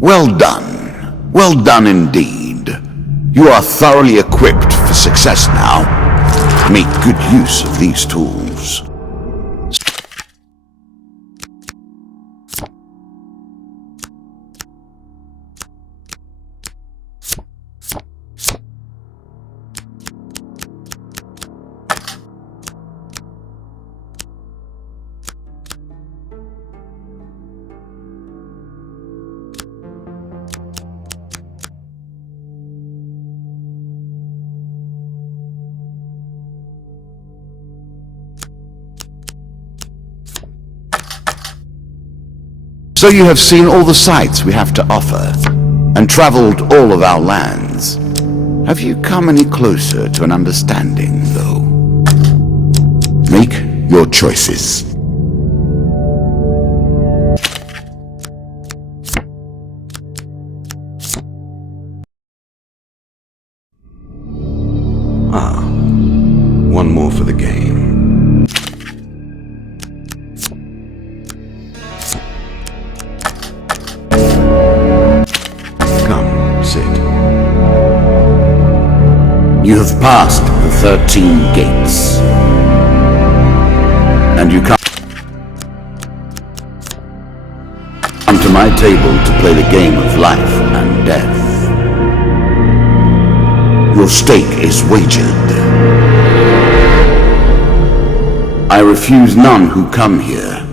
Well done. Well done indeed. You are thoroughly equipped for success now. Make good use of these tools. So you have seen all the sights we have to offer, and traveled all of our lands. Have you come any closer to an understanding, though? Make your choices. One more for the game. You have passed the 13 gates, and you come to my table to play the game of life and death. Your stake is wagered. I refuse none who come here,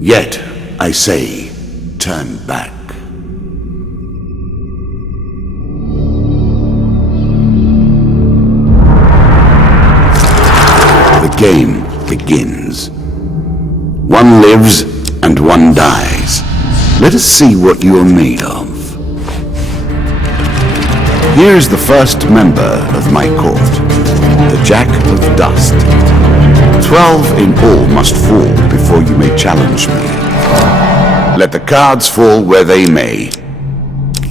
yet I say, turn back. The game begins. One lives and one dies. Let us see what you are made of. Here is the first member of my court, the Jack of Dust. 12 in all must fall before you may challenge me. Let the cards fall where they may.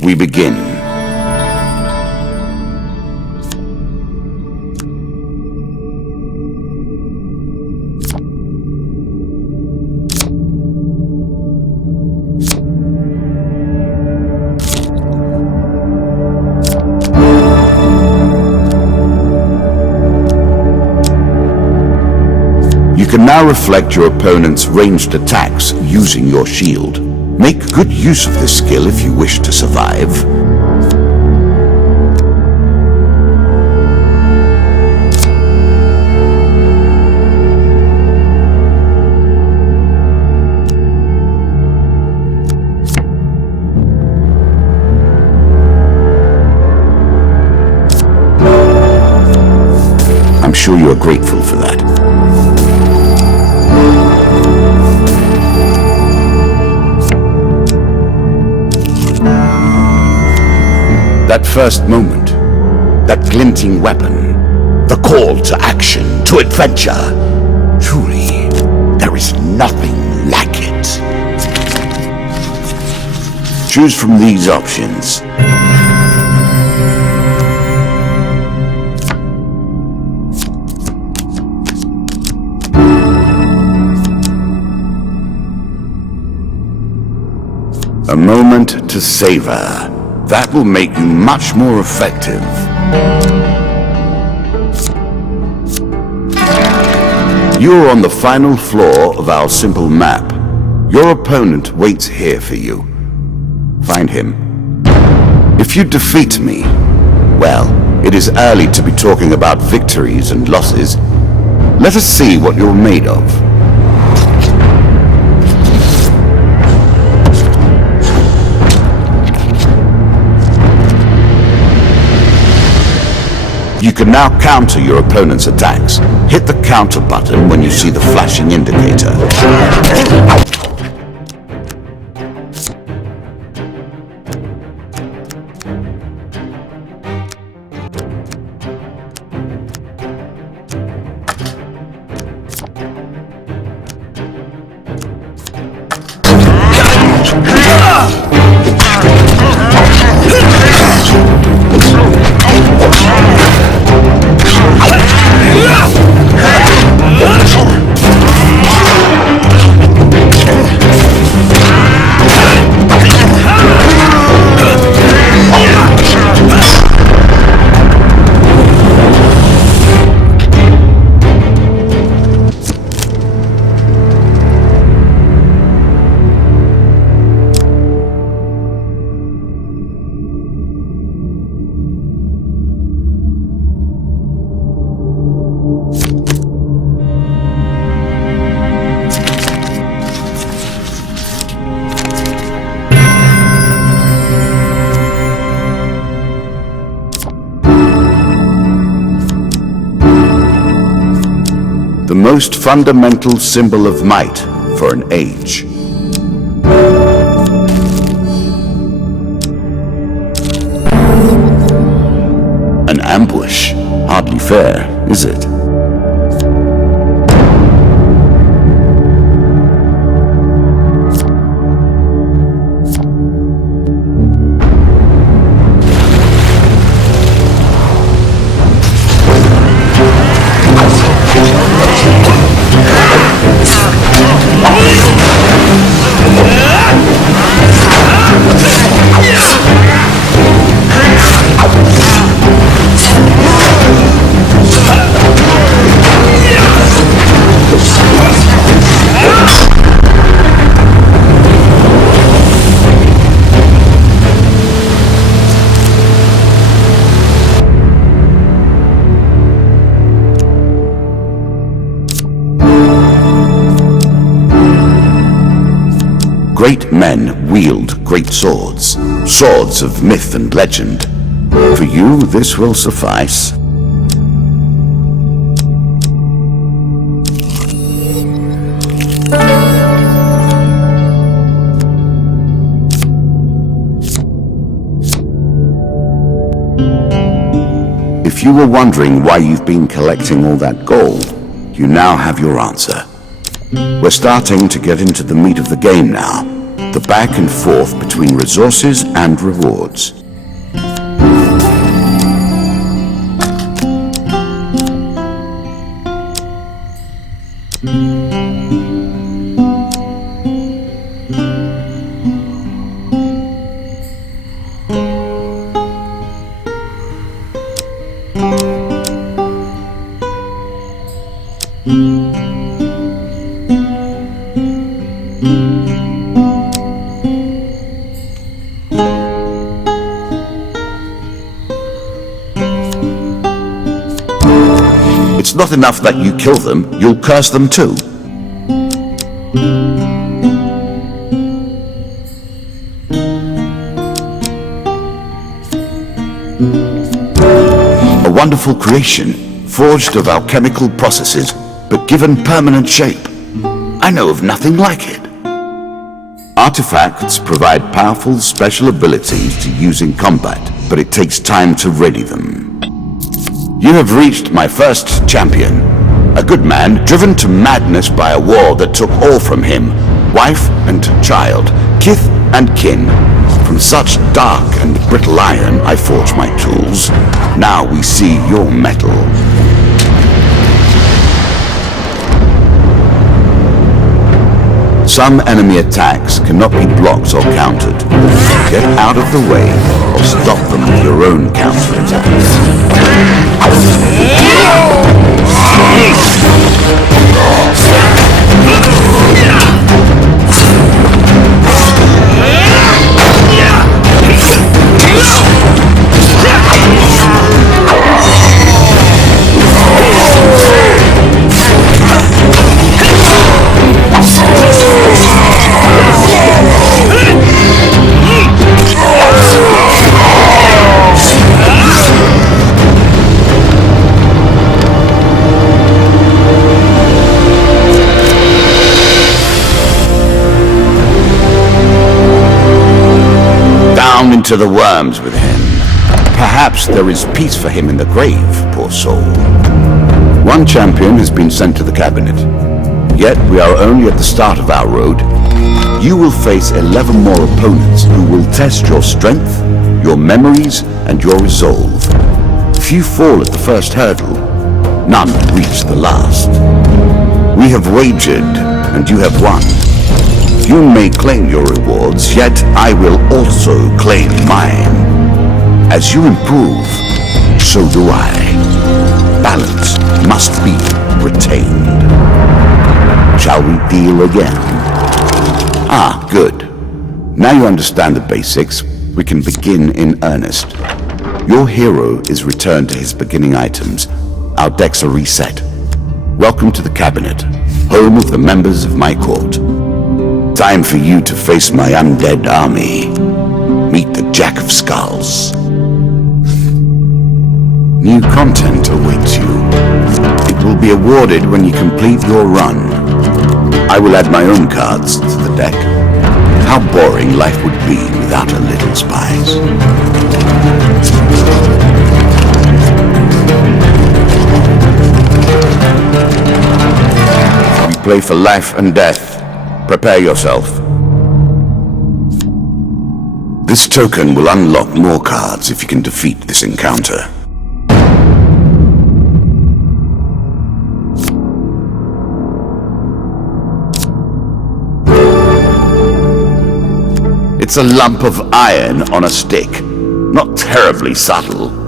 We begin. You can now reflect your opponent's ranged attacks using your shield. Make good use of this skill if you wish to survive. I'm sure you are grateful for that. That first moment, that glinting weapon, the call to action, to adventure. Truly, there is nothing like it. Choose from these options. A moment to savor. That will make you much more effective. You are on the final floor of our simple map. Your opponent waits here for you. Find him. If you defeat me, well, it is early to be talking about victories and losses. Let us see what you're made of. You can now counter your opponent's attacks. Hit the counter button when you see the flashing indicator. The most fundamental symbol of might for an age. An ambush. Hardly fair, is it? Great men wield great swords, swords of myth and legend. For you, this will suffice. If you were wondering why you've been collecting all that gold, you now have your answer. We're starting to get into the meat of the game now, the back and forth between resources and rewards. It's not enough that you kill them, you'll curse them too. A wonderful creation, forged of alchemical processes, but given permanent shape. I know of nothing like it. Artifacts provide powerful special abilities to use in combat, but it takes time to ready them. You have reached my first champion, a good man driven to madness by a war that took all from him, wife and child, kith and kin. From such dark and brittle iron I forge my tools. Now we see your metal. Some enemy attacks cannot be blocked or countered. Get out of the way or stop them with your own counterattacks. Into the worms with him. Perhaps there is peace for him in the grave, poor soul. One champion has been sent to the cabinet. Yet we are only at the start of our road. You will face 11 more opponents who will test your strength, your memories, and your resolve. Few fall at the first hurdle. None reach the last. We have wagered, and you have won. You may claim your rewards, yet I will also claim mine. As you improve, so do I. Balance must be retained. Shall we deal again? Ah, good. Now you understand the basics, we can begin in earnest. Your hero is returned to his beginning items. Our decks are reset. Welcome to the cabinet, home of the members of my court. Time for you to face my undead army. Meet the Jack of Skulls. New content awaits you. It will be awarded when you complete your run. I will add my own cards to the deck. How boring life would be without a little spice. We play for life and death. Prepare yourself. This token will unlock more cards if you can defeat this encounter. It's a lump of iron on a stick. Not terribly subtle.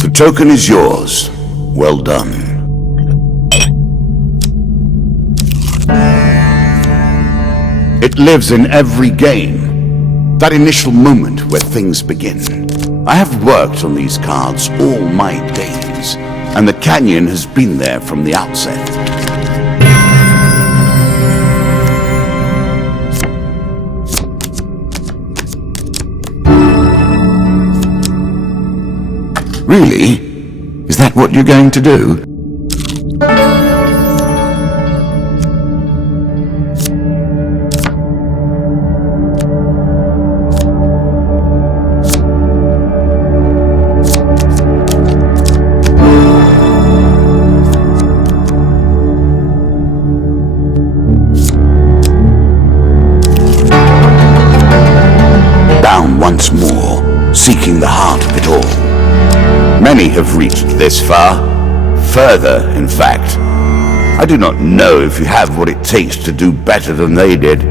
The token is yours. Well done. It lives in every game. That initial moment where things begin. I have worked on these cards all my days, and the canyon has been there from the outset. Really? Is that what you're going to do? Down once more, seeking the heart of it all. Many have reached this far. Further, in fact. I do not know if you have what it takes to do better than they did.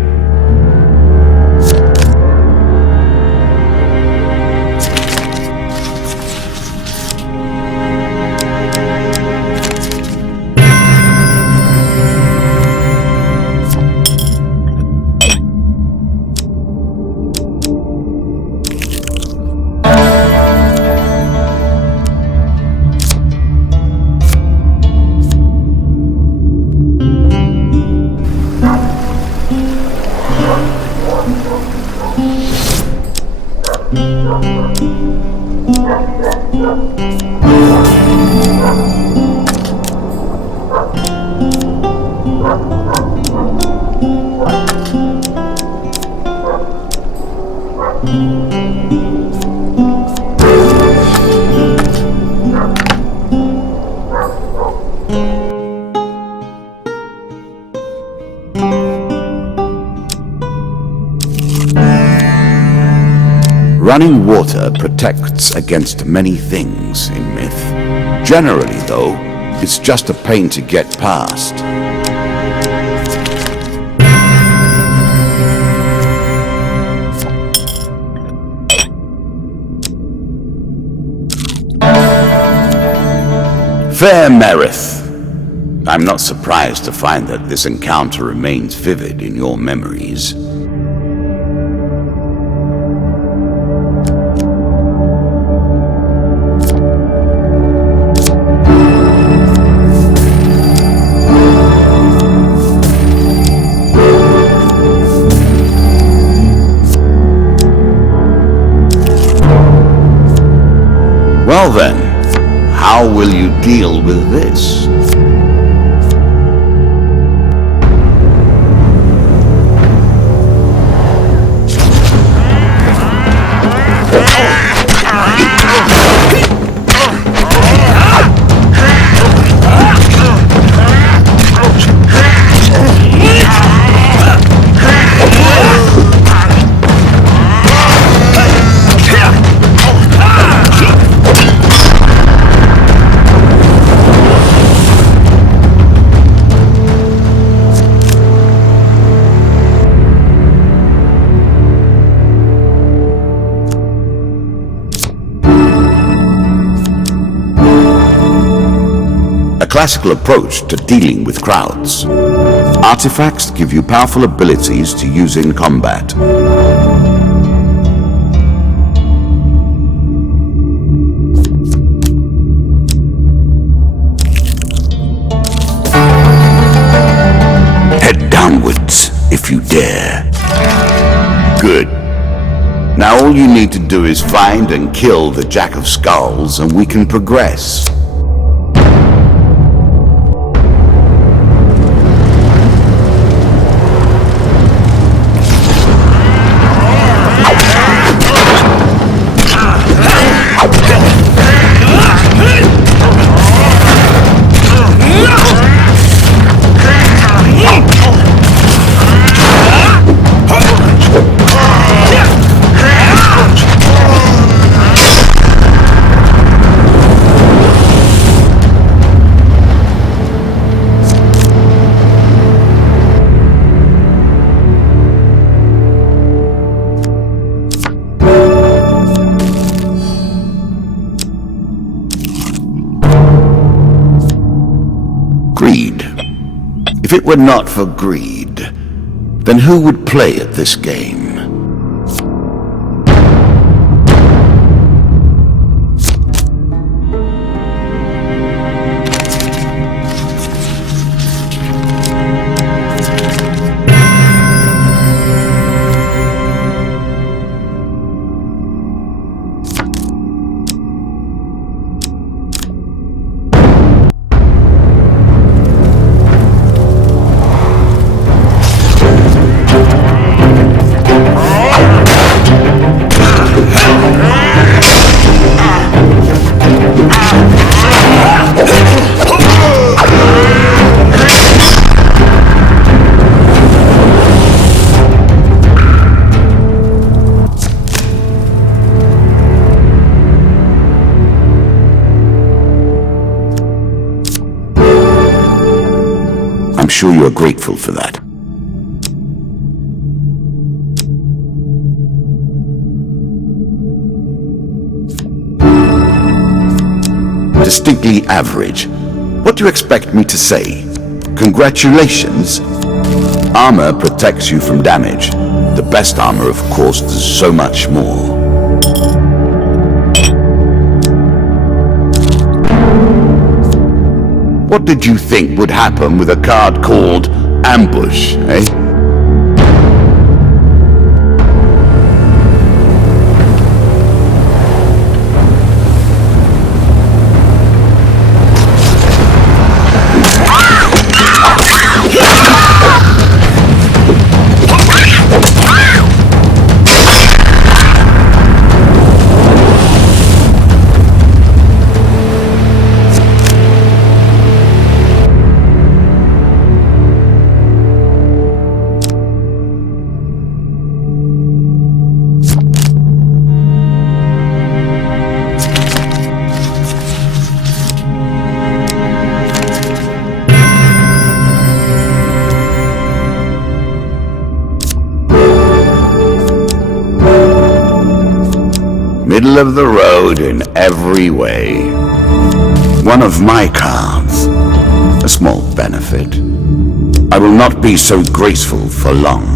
Running water protects against many things in myth. Generally, though, it's just a pain to get past. Fair Merith. I'm not surprised to find that this encounter remains vivid in your memories. Well then, how will you deal with this? classical approach to dealing with crowds. Artifacts give you powerful abilities to use in combat. Head downwards, if you dare. Good. Now all you need to do is find and kill the Jack of Skulls, and we can progress. Greed. If it were not for greed, then who would play at this game? I'm sure you are grateful for that. Distinctly average. What do you expect me to say? Congratulations. Armor protects you from damage. The best armor, of course, does so much more. What did you think would happen with a card called Ambush, eh? Middle of the road in every way. One of my cards. A small benefit. I will not be so graceful for long.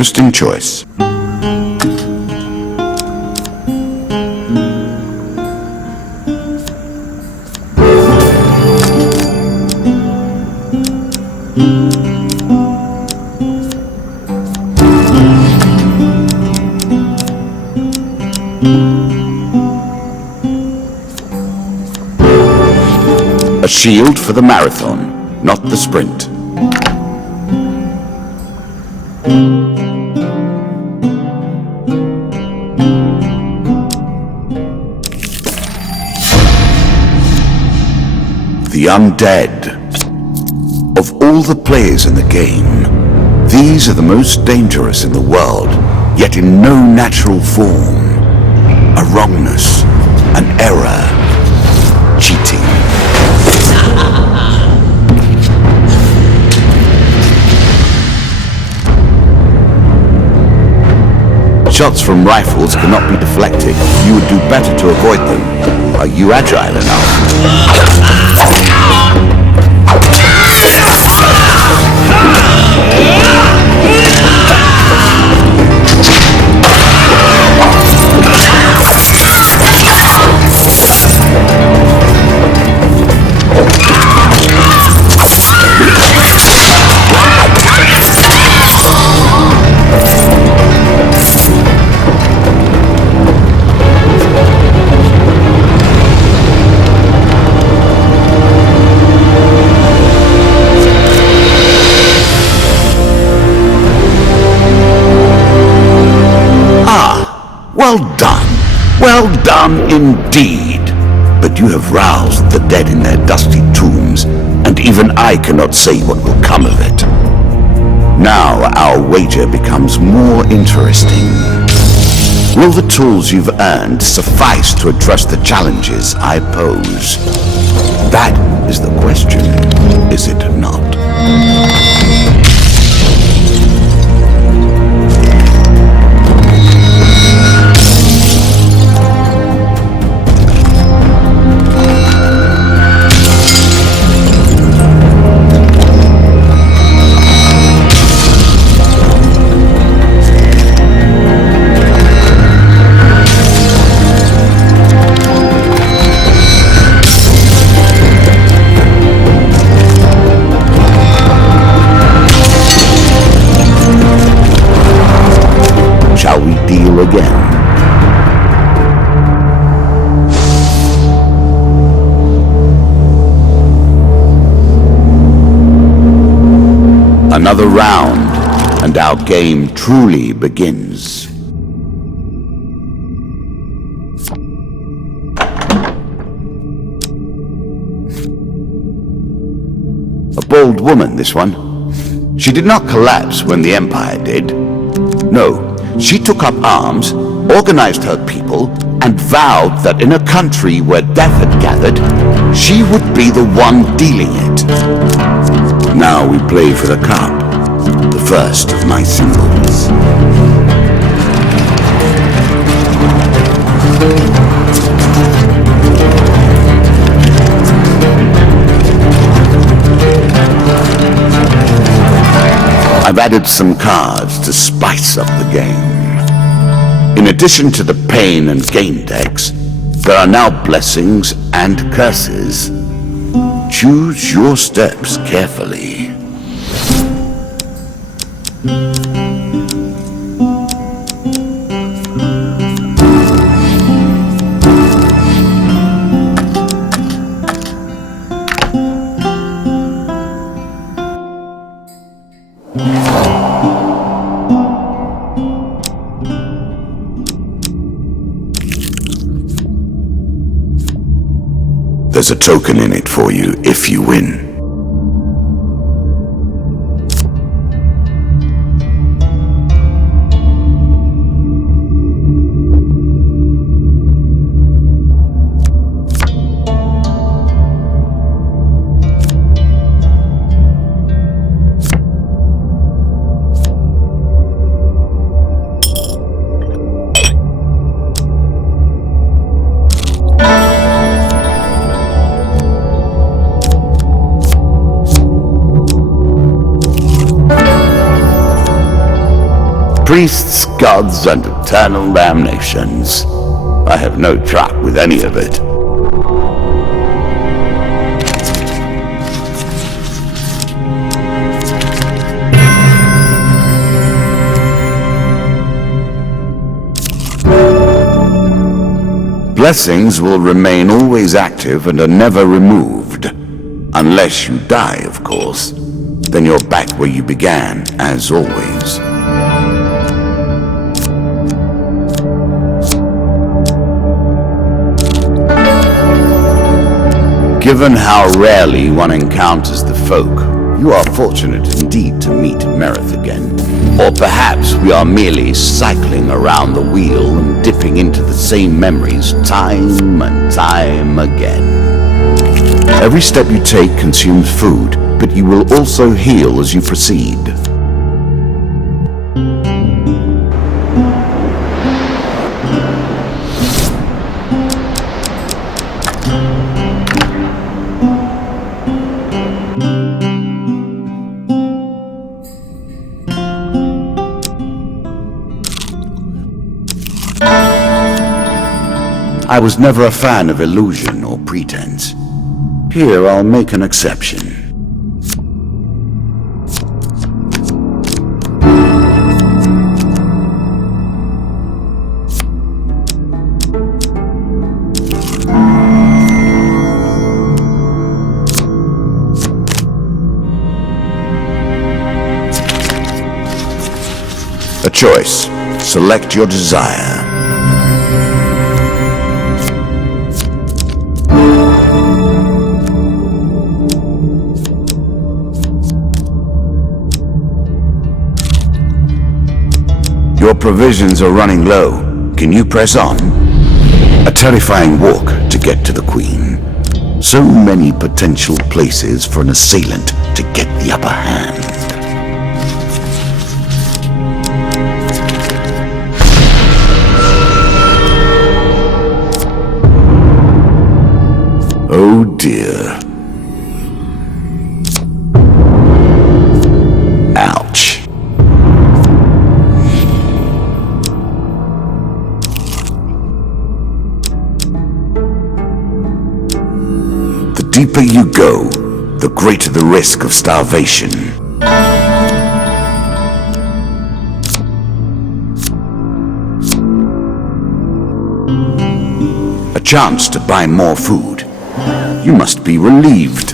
interesting choice. A shield for the marathon, not the sprint. The undead. Of all the players in the game, these are the most dangerous in the world, yet in no natural form. A wrongness, an error, cheating. Shots from rifles cannot be deflected. You would do better to avoid them. Are you agile enough? Well done. Well done indeed. But you have roused the dead in their dusty tombs, and even I cannot say what will come of it. Now our wager becomes more interesting. Will the tools you've earned suffice to address the challenges I pose? That is the question, is it not? Shall we deal again? Another round, and our game truly begins. A bold woman, this one. She did not collapse when the Empire did. No. She took up arms, organized her people, and vowed that in a country where death had gathered, she would be the one dealing it. Now we play for the cup, the first of my symbols. I've added some cards to spice up the game. In addition to the pain and gain decks, there are now blessings and curses. Choose your steps carefully. There's a token in it for you if you win. Priests, gods, and eternal damnations. I have no truck with any of it. Blessings will remain always active and are never removed. Unless you die, of course. Then you're back where you began, as always. Given how rarely one encounters the folk, you are fortunate indeed to meet Merith again. Or perhaps we are merely cycling around the wheel and dipping into the same memories time and time again. Every step you take consumes food, but you will also heal as you proceed. I was never a fan of illusion or pretense. Here I'll make an exception. A choice. Select your desire. Your provisions are running low. Can you press on? A terrifying walk to get to the Queen. So many potential places for an assailant to get the upper hand. Oh dear. Ouch. The deeper you go, the greater the risk of starvation. A chance to buy more food. You must be relieved.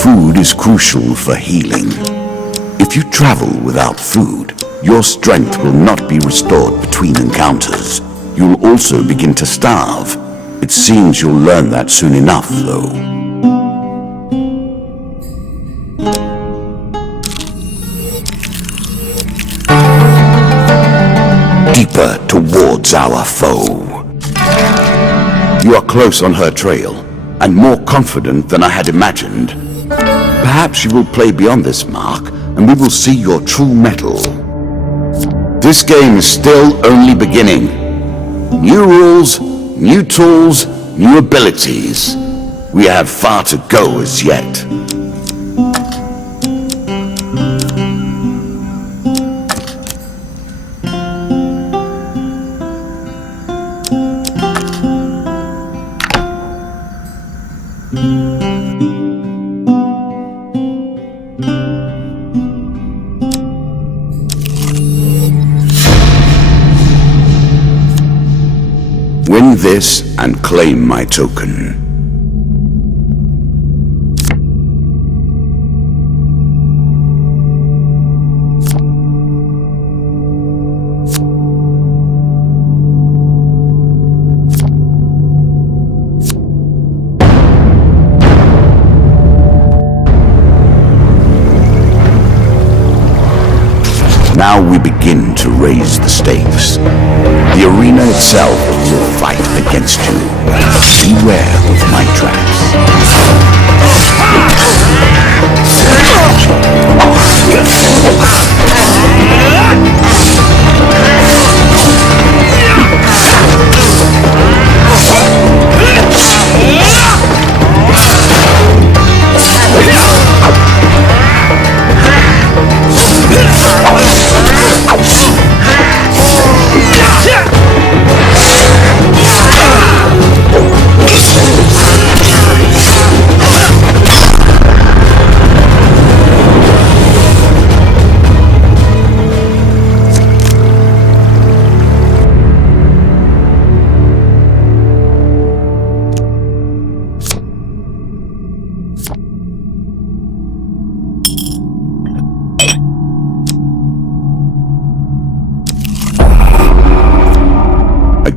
Food is crucial for healing. If you travel without food, your strength will not be restored between encounters. You'll also begin to starve. It seems you'll learn that soon enough, though. Deeper towards our foe. You are close on her trail, and more confident than I had imagined. Perhaps you will play beyond this mark, and we will see your true mettle. This game is still only beginning. New rules, new tools, new abilities. We have far to go as yet. Win this and claim my token. Now we begin to raise the stakes. The arena itself will fight against you. Beware of my traps.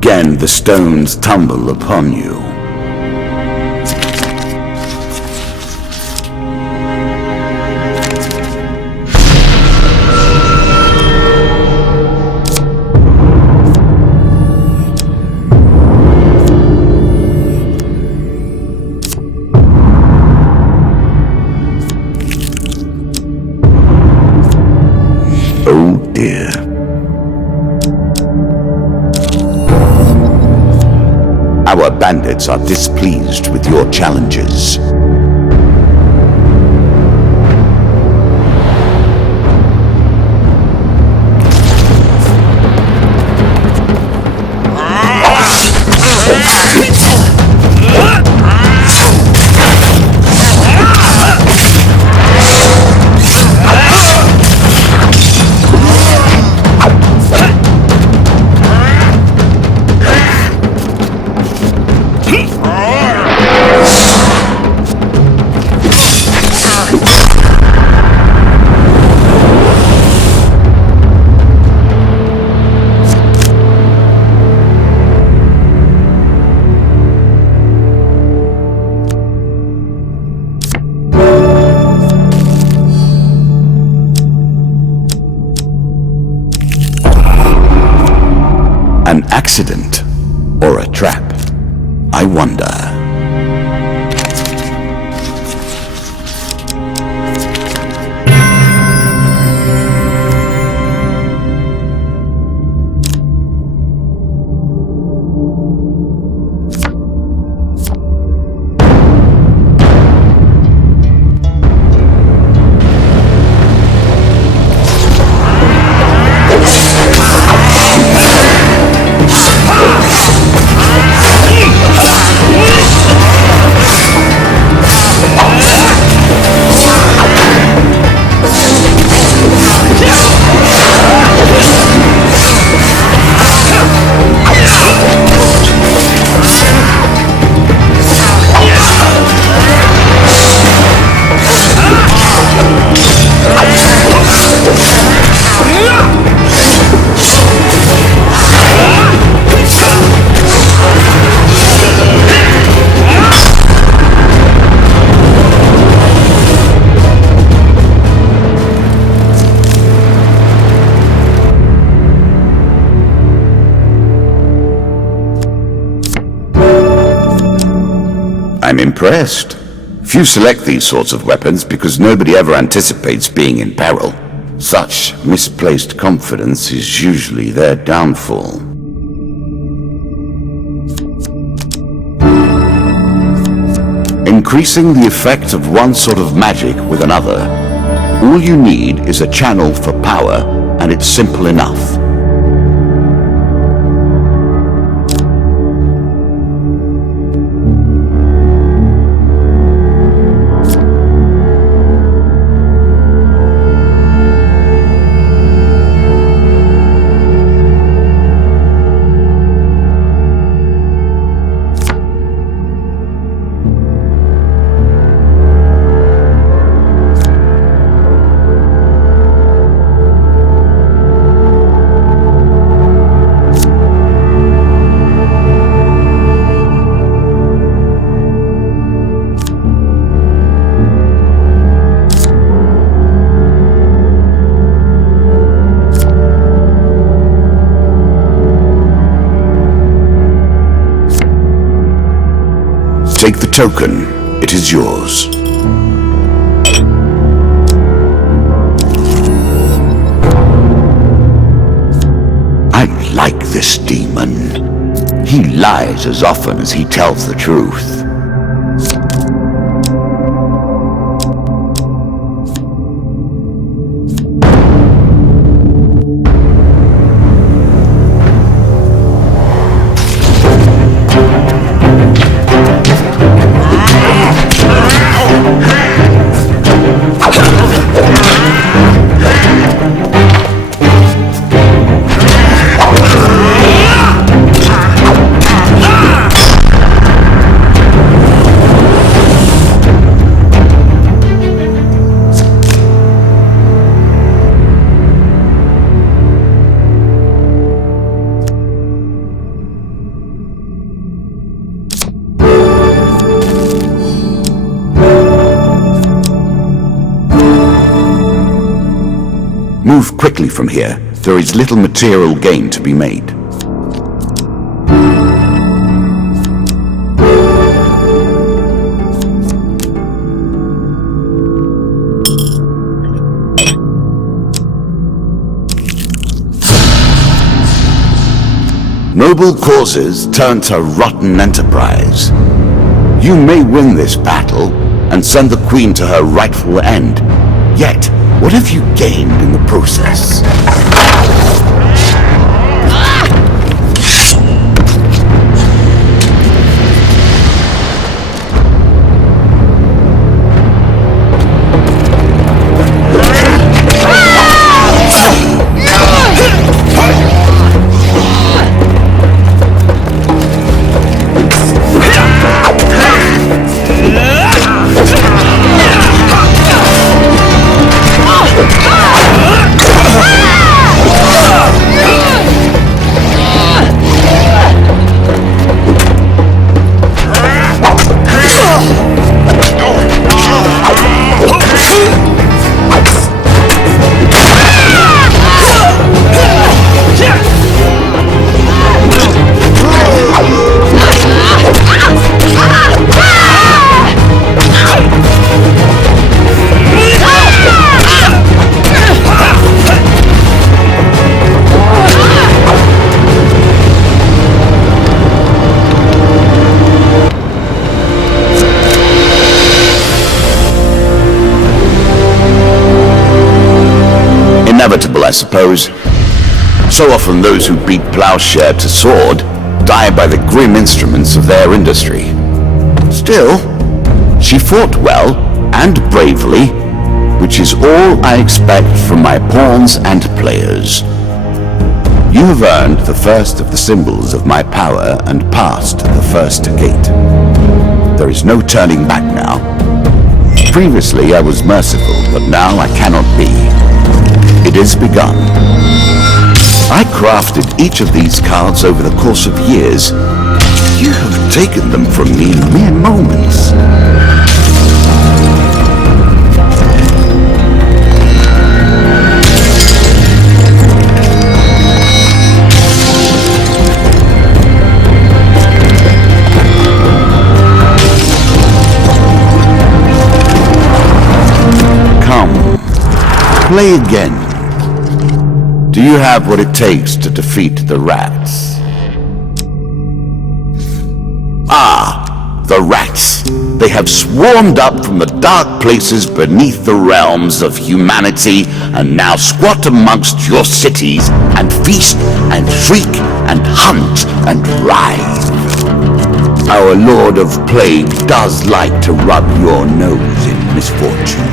Again, the stones tumble upon you. Oh dear. Our bandits are displeased with your challenges. An accident or a trap? I wonder. I'm impressed. Few select these sorts of weapons because nobody ever anticipates being in peril. Such misplaced confidence is usually their downfall. Increasing the effect of one sort of magic with another, all you need is a channel for power, and it's simple enough. Take the token. It is yours. this demon. He lies as often as he tells the truth. Move quickly from here. There is little material gain to be made. Noble causes turn to rotten enterprise. You may win this battle and send the Queen to her rightful end. Yet, what have you gained in the process? Inevitable, I suppose. So often those who beat plowshare to sword die by the grim instruments of their industry. Still, she fought well and bravely, which is all I expect from my pawns and players. You have earned the first of the symbols of my power and passed the first gate. There is no turning back now. Previously I was merciful, but now I cannot be. It is begun. I crafted each of these cards over the course of years. You have taken them from me in mere moments. Come, play again. Do you have what it takes to defeat the rats? Ah, the rats. They have swarmed up from the dark places beneath the realms of humanity and now squat amongst your cities and feast and shriek and hunt and writhe. Our Lord of Plague does like to rub your nose in misfortune.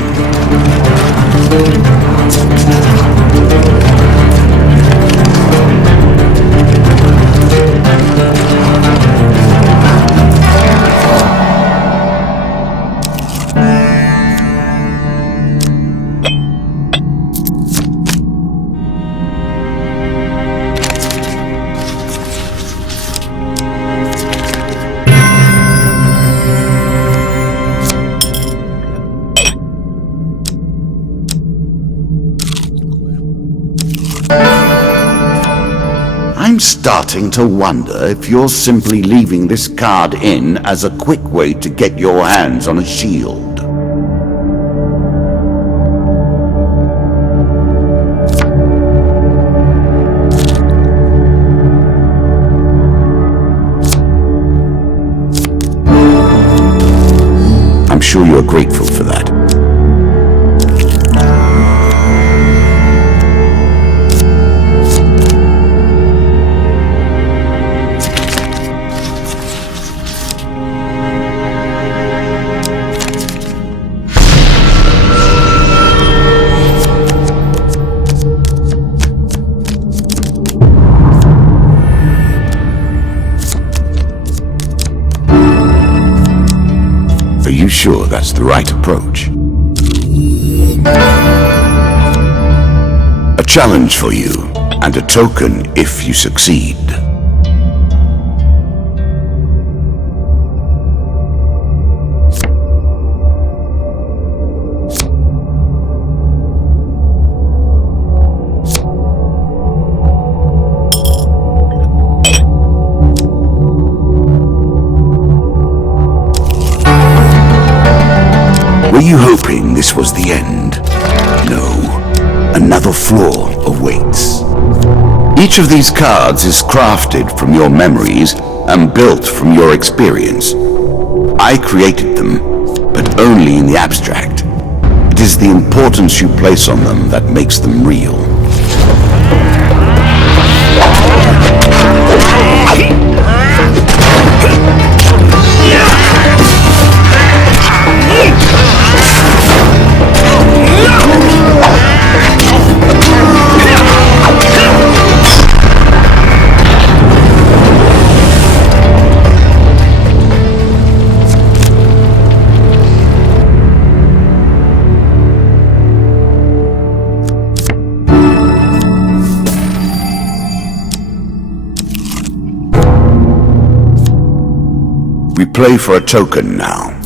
I'm starting to wonder if you're simply leaving this card in as a quick way to get your hands on a shield. sure you are grateful for that. Are you sure that's the right approach? A challenge for you, and a token if you succeed. Were you hoping this was the end? No. Another floor awaits. Each of these cards is crafted from your memories and built from your experience. I created them, but only in the abstract. It is the importance you place on them that makes them real. We play for a token now.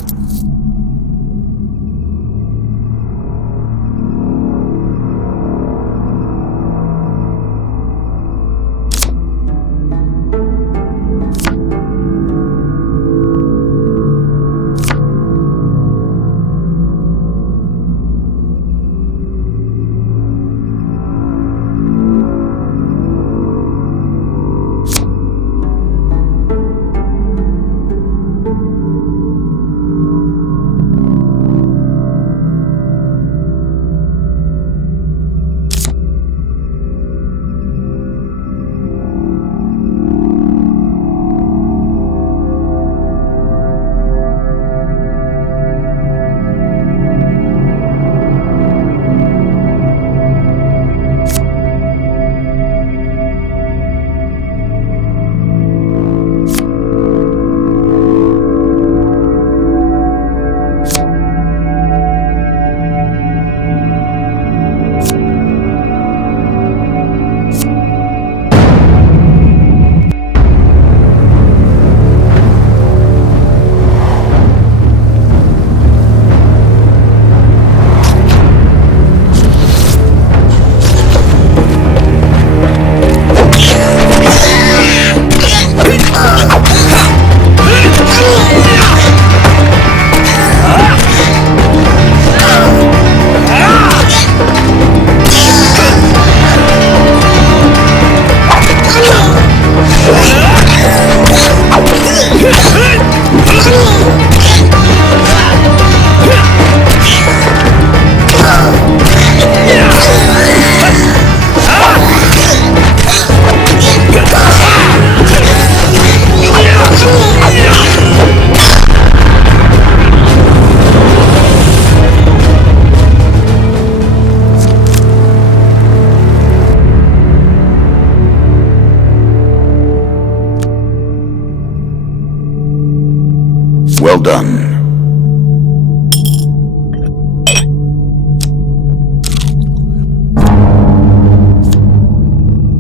Well done.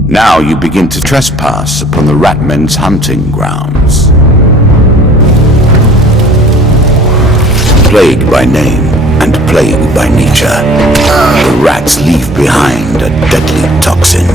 Now you begin to trespass upon the Ratmen's hunting grounds. Plague by name and plague by nature, the rats leave behind a deadly toxin.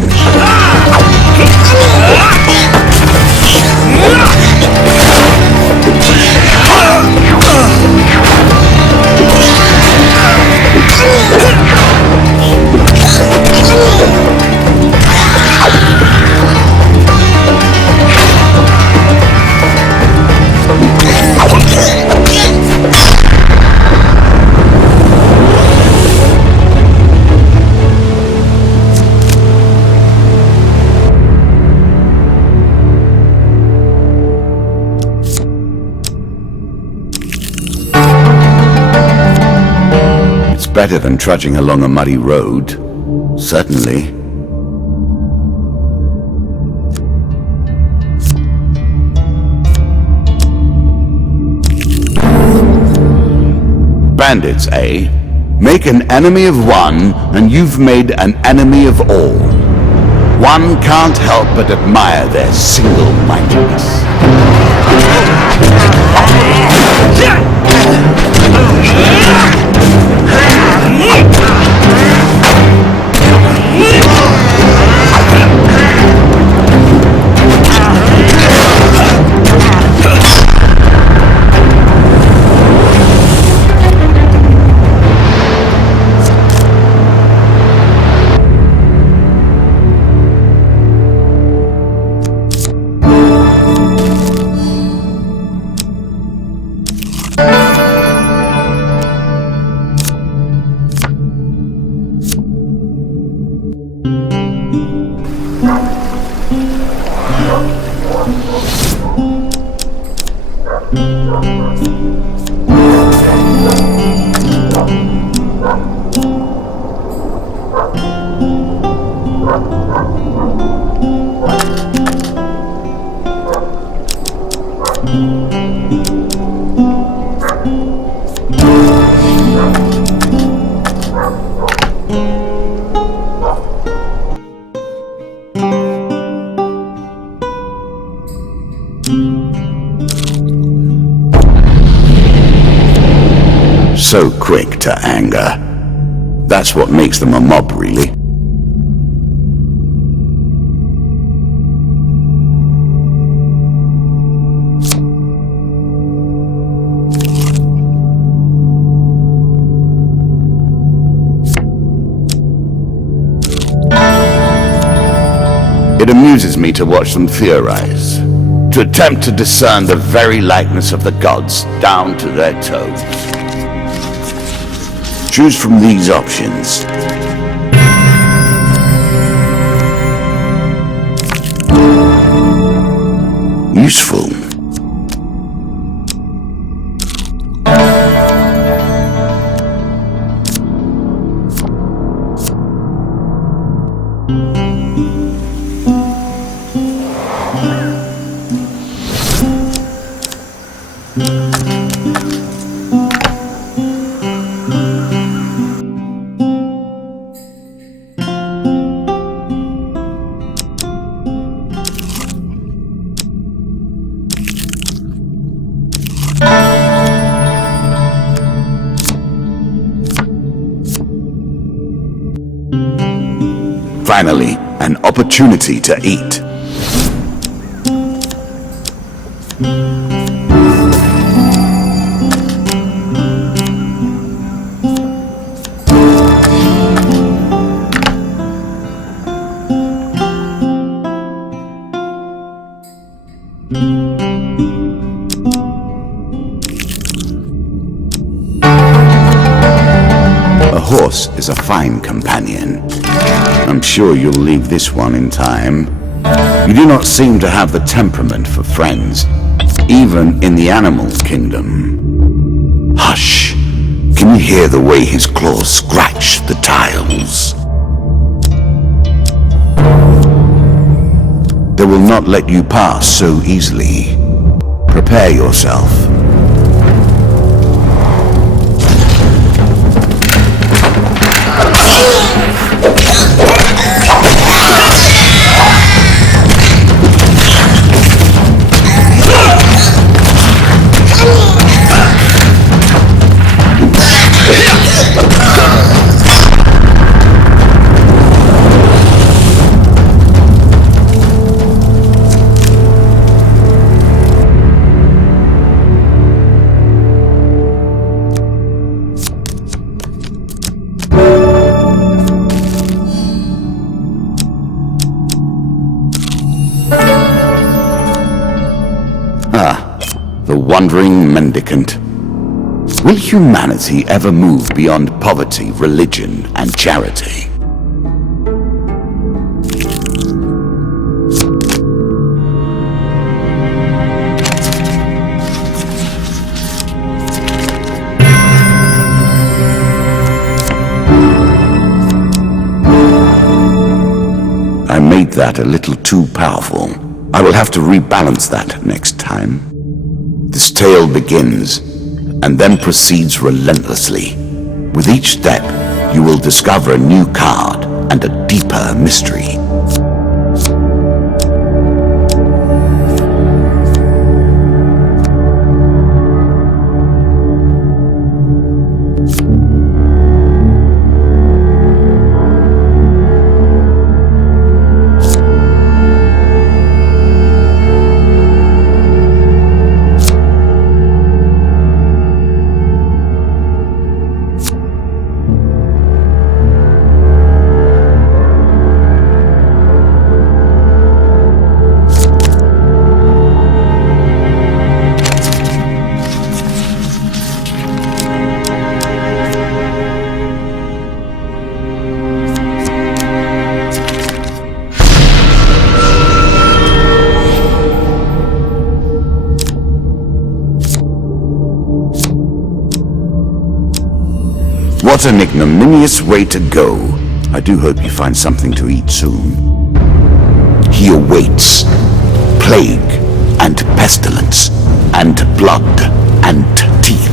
better than trudging along a muddy road. Certainly. Bandits, eh? Make an enemy of one, and you've made an enemy of all. One can't help but admire their single-mindedness. So quick to anger. That's what makes them a mob, really. It amuses me to watch them theorize, to attempt to discern the very likeness of the gods down to their toes. Choose from these options. Useful. Finally, an opportunity to eat. A horse is a fine companion. I'm sure you'll leave this one in time. You do not seem to have the temperament for friends, even in the animal kingdom. Hush! Can you hear the way his claws scratch the tiles? They will not let you pass so easily. Prepare yourself. The wandering mendicant. Will humanity ever move beyond poverty, religion, and charity? made that a little too powerful. I will have to rebalance that next time. This tale begins, and then proceeds relentlessly. With each step, you will discover a new card and a deeper mystery. What an ignominious way to go. I do hope you find something to eat soon. He awaits plague and pestilence and blood and teeth.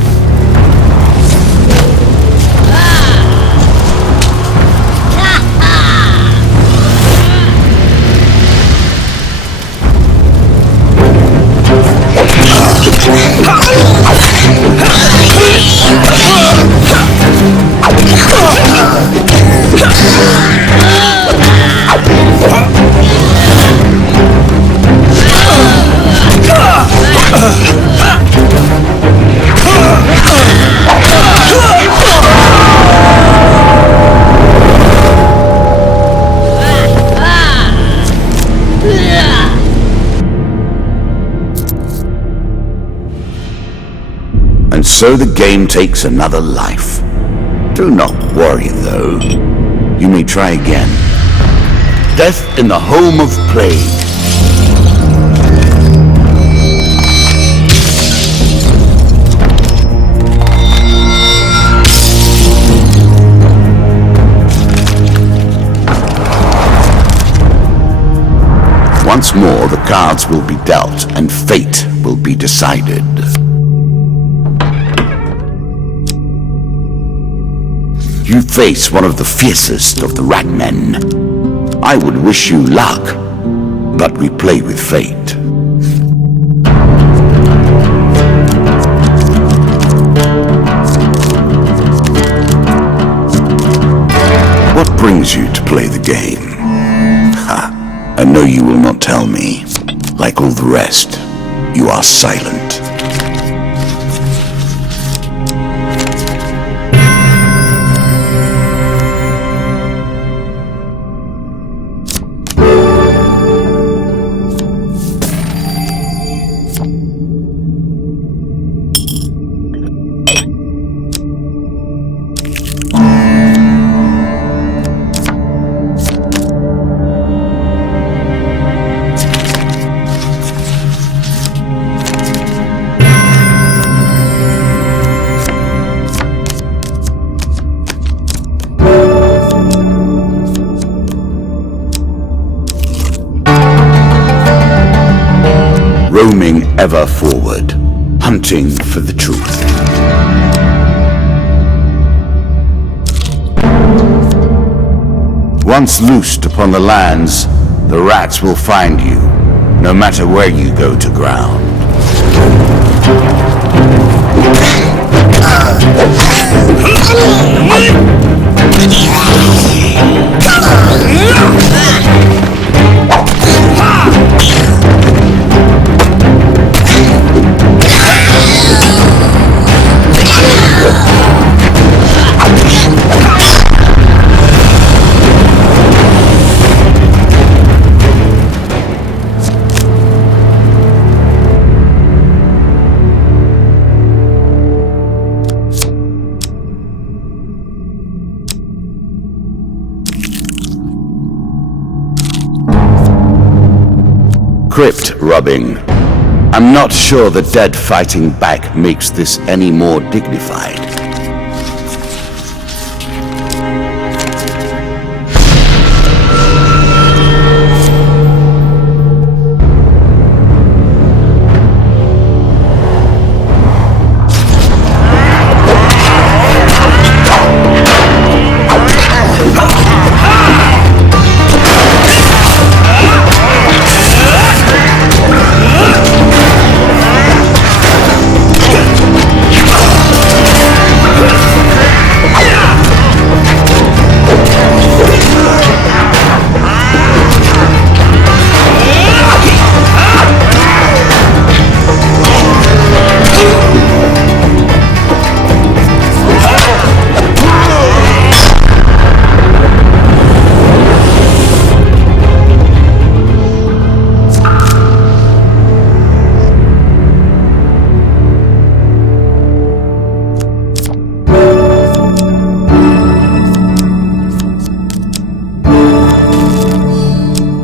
And so the game takes another life. Do not worry, though. You may try again. Death in the home of plague. Once more, the cards will be dealt, and fate will be decided. You face one of the fiercest of the Ratmen. I would wish you luck, but we play with fate. What brings you to play the game? Ha! I know you will not tell me. Like all the rest, you are silent. Roaming ever forward, hunting for the truth. Once loosed upon the lands, the rats will find you, no matter where you go to ground. Crypt rubbing. I'm not sure the dead fighting back makes this any more dignified.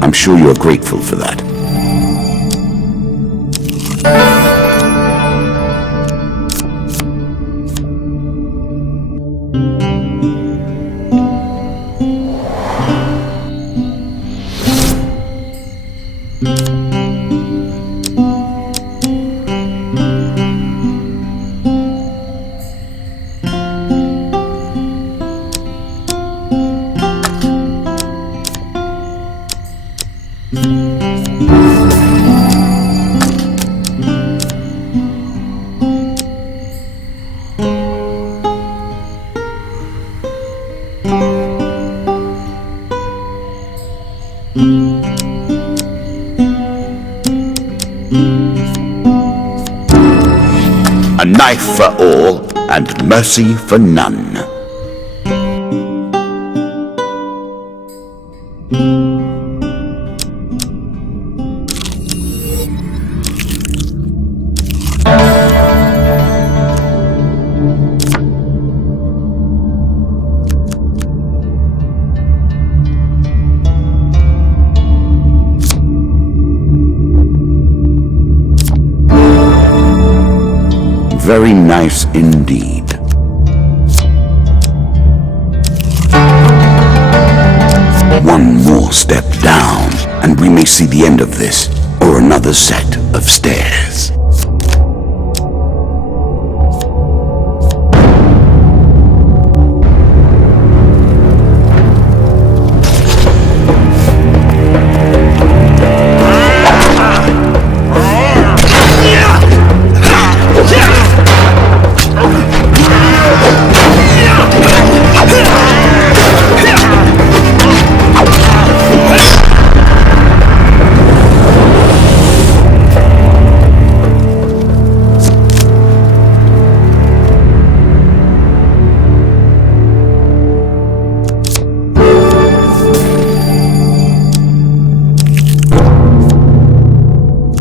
I'm sure you're grateful for that. A knife for all, and mercy for none. Very nice indeed. One more step down, and we may see the end of this, or another set of stairs.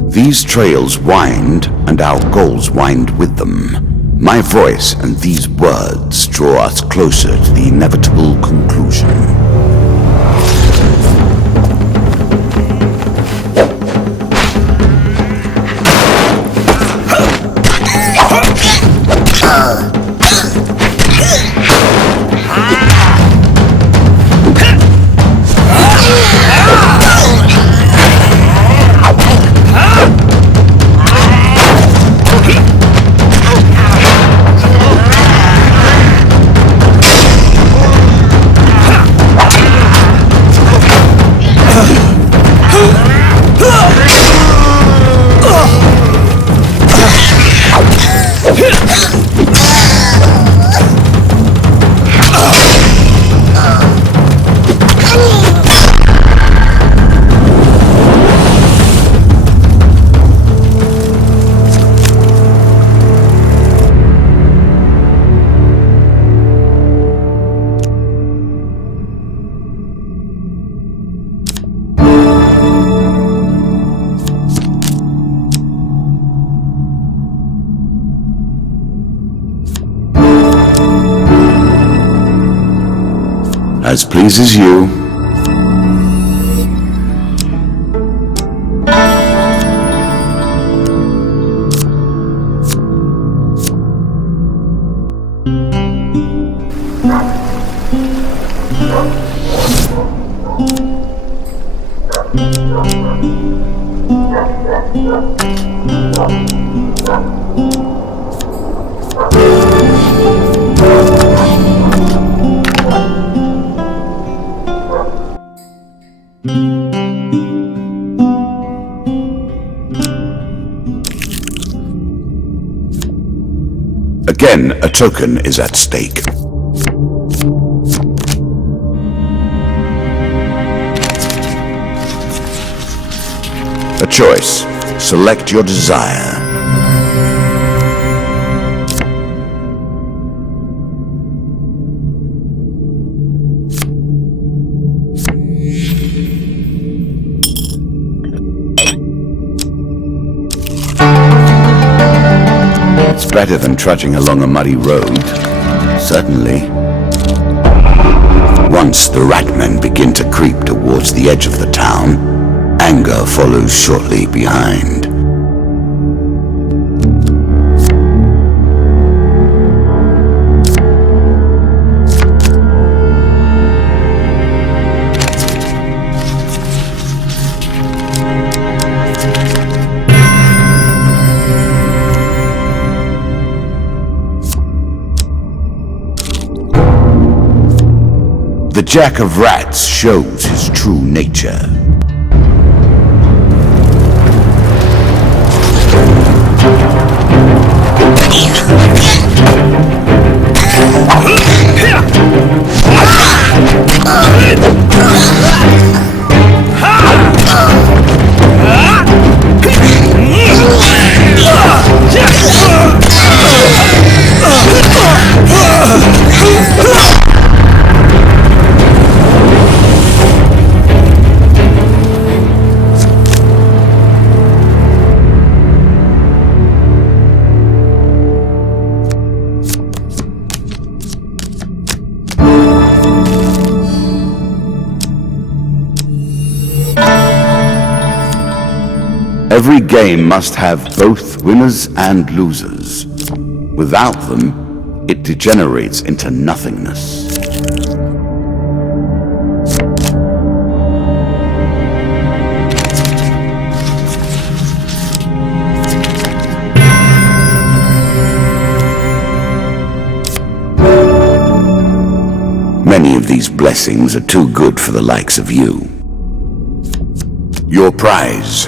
These trails wind, and our goals wind with them. My voice and these words draw us closer to the inevitable conclusion. As pleases you. Again, a token is at stake. A choice. Select your desire. It's better than trudging along a muddy road. Certainly. Once the ratmen begin to creep towards the edge of the town, Anger follows shortly behind. The Jack of Rats shows his true nature. Every game must have both winners and losers. Without them, it degenerates into nothingness. Many of these blessings are too good for the likes of you. Your prize.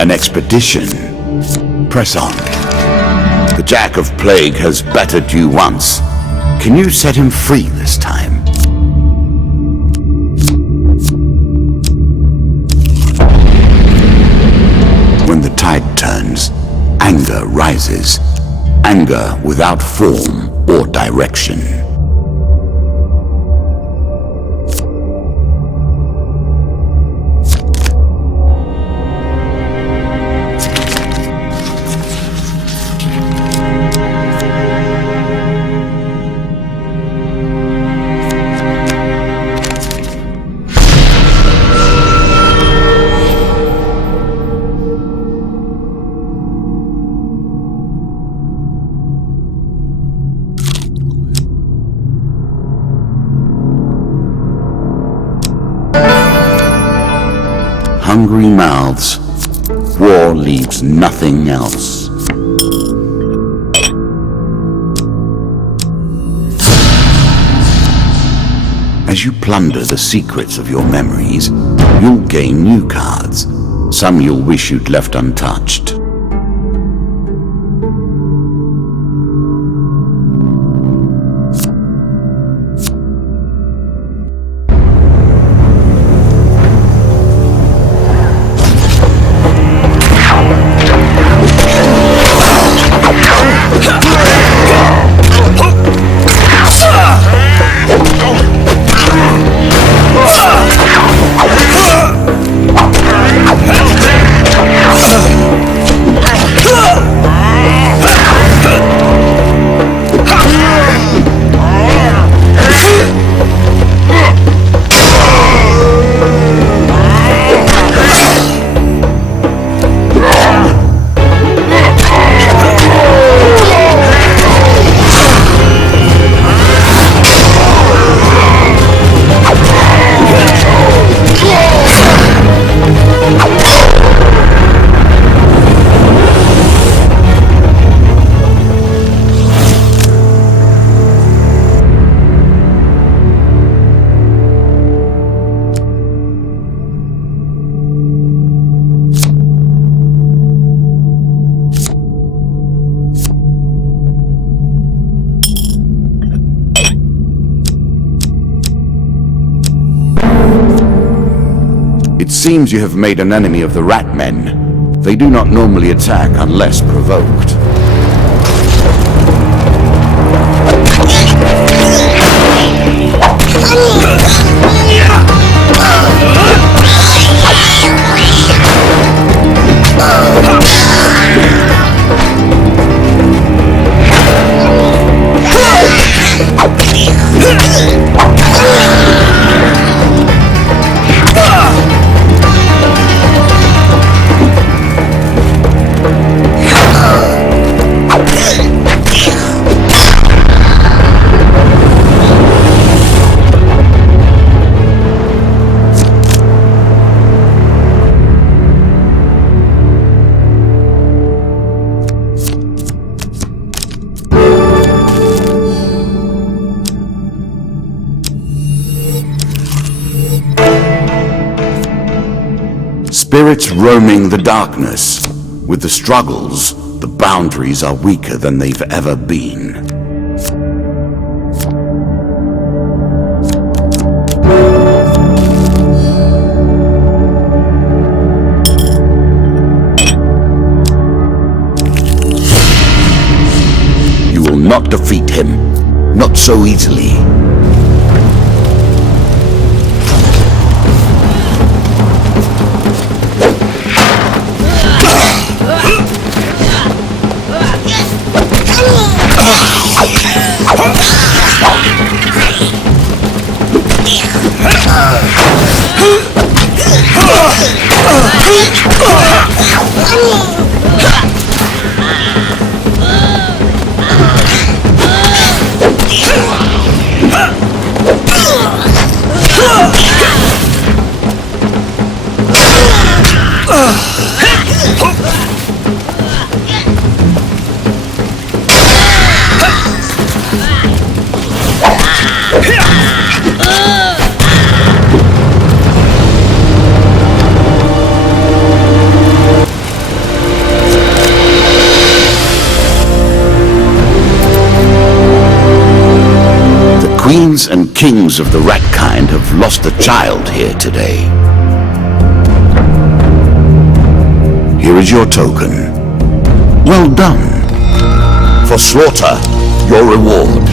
An expedition. Press on. The Jack of Plague has battered you once. Can you set him free this time? When the tide turns, anger rises. Anger without form or direction. Hungry mouths. War leaves nothing else. As you plunder the secrets of your memories, you'll gain new cards. Some you'll wish you'd left untouched. seems you have made an enemy of the rat men. They do not normally attack unless provoked. Spirits roaming the darkness. With the struggles, the boundaries are weaker than they've ever been. You will not defeat him. Not so easily. Queens and kings of the rat kind have lost a child here today. Here is your token. Well done. For slaughter, your reward.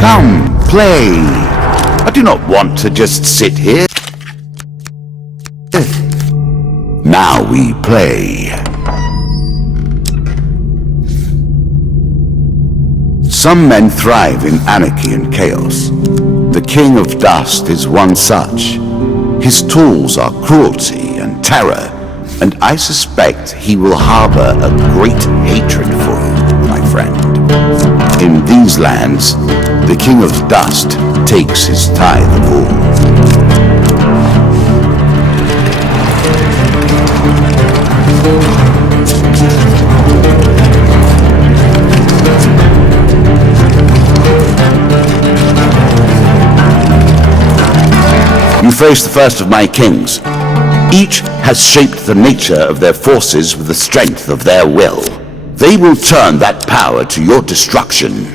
Come, play. I do not want to just sit here. Now we play. Some men thrive in anarchy and chaos. The King of Dust is one such. His tools are cruelty and terror, and I suspect he will harbor a great hatred for you, my friend. In these lands, the King of Dust takes his tithe of all. You face the first of my kings. Each has shaped the nature of their forces with the strength of their will. They will turn that power to your destruction.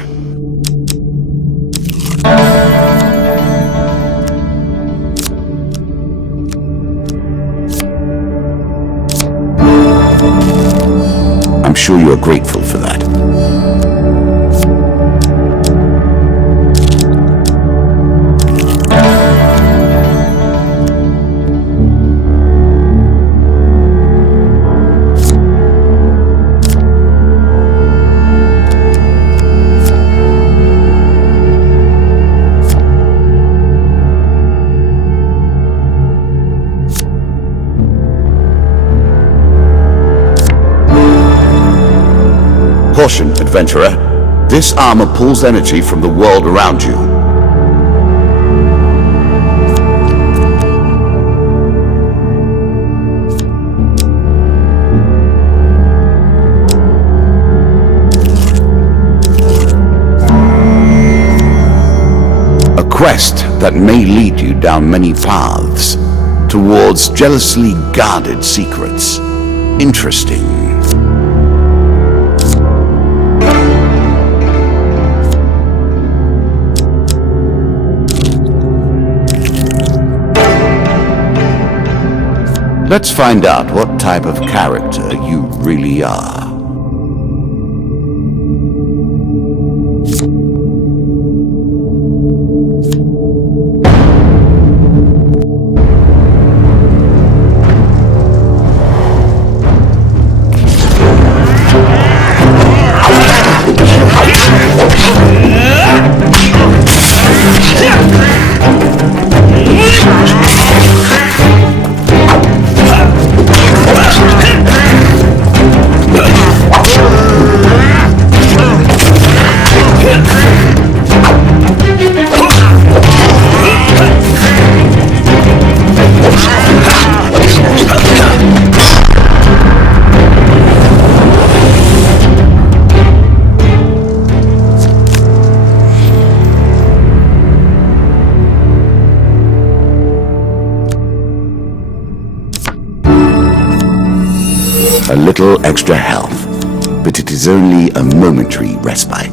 I'm sure you're grateful for that. Caution, adventurer. This armor pulls energy from the world around you. quest that may lead you down many paths towards jealously guarded secrets. Interesting. Let's find out what type of character you really are. A little extra health, but it is only a momentary respite.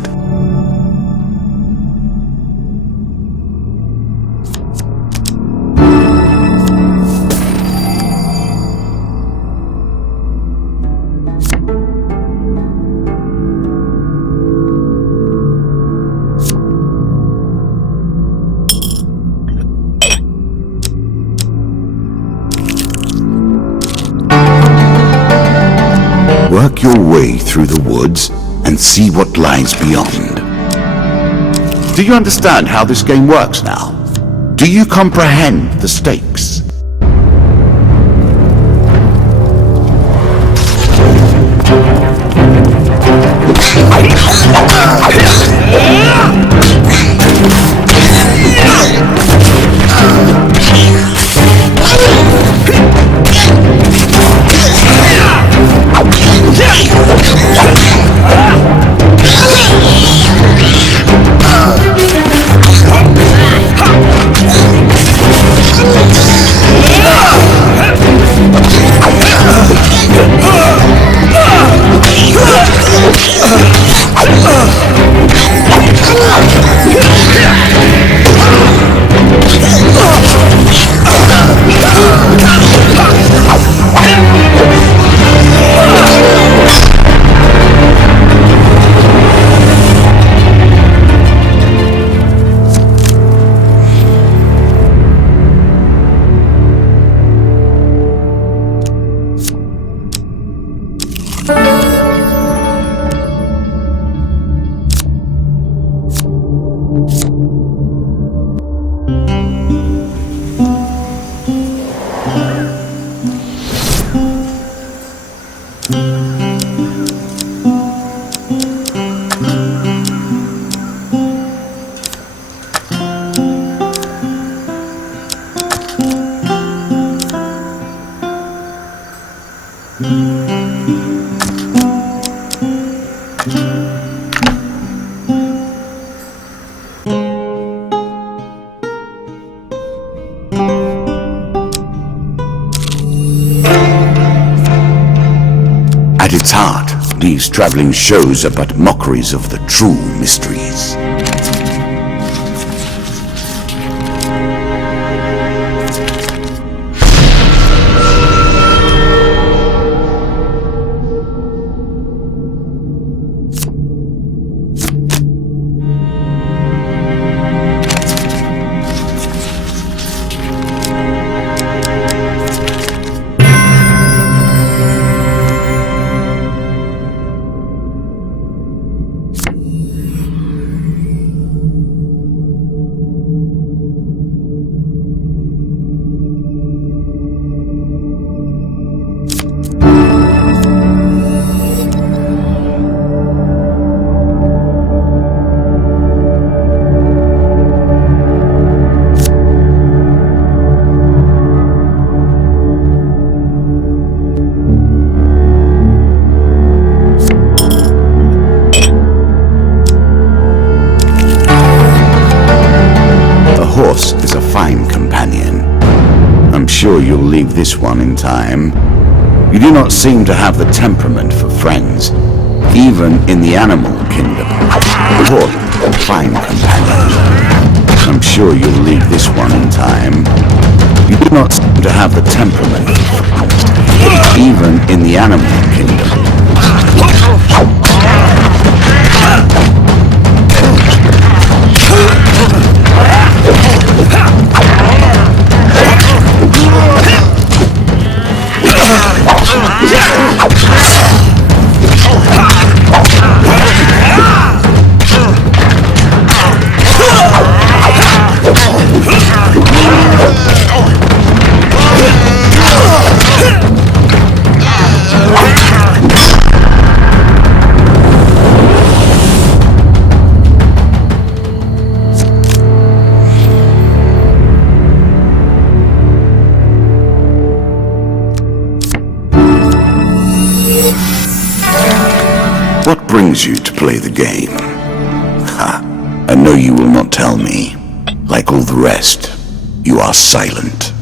Work your way through the woods and see what lies beyond. Do you understand how this game works now? Do you comprehend the stakes? At its heart, these traveling shows are but mockeries of the true mysteries. sure you'll leave this one in time. You do not seem to have the temperament for friends, even in the animal kingdom. Poor, fine companion. I'm sure you'll leave this one in time. You do not seem to have the temperament for friends, even in the animal kingdom. What brings you to play the game? Ha! I know you will not tell me. Like all the rest, you are silent.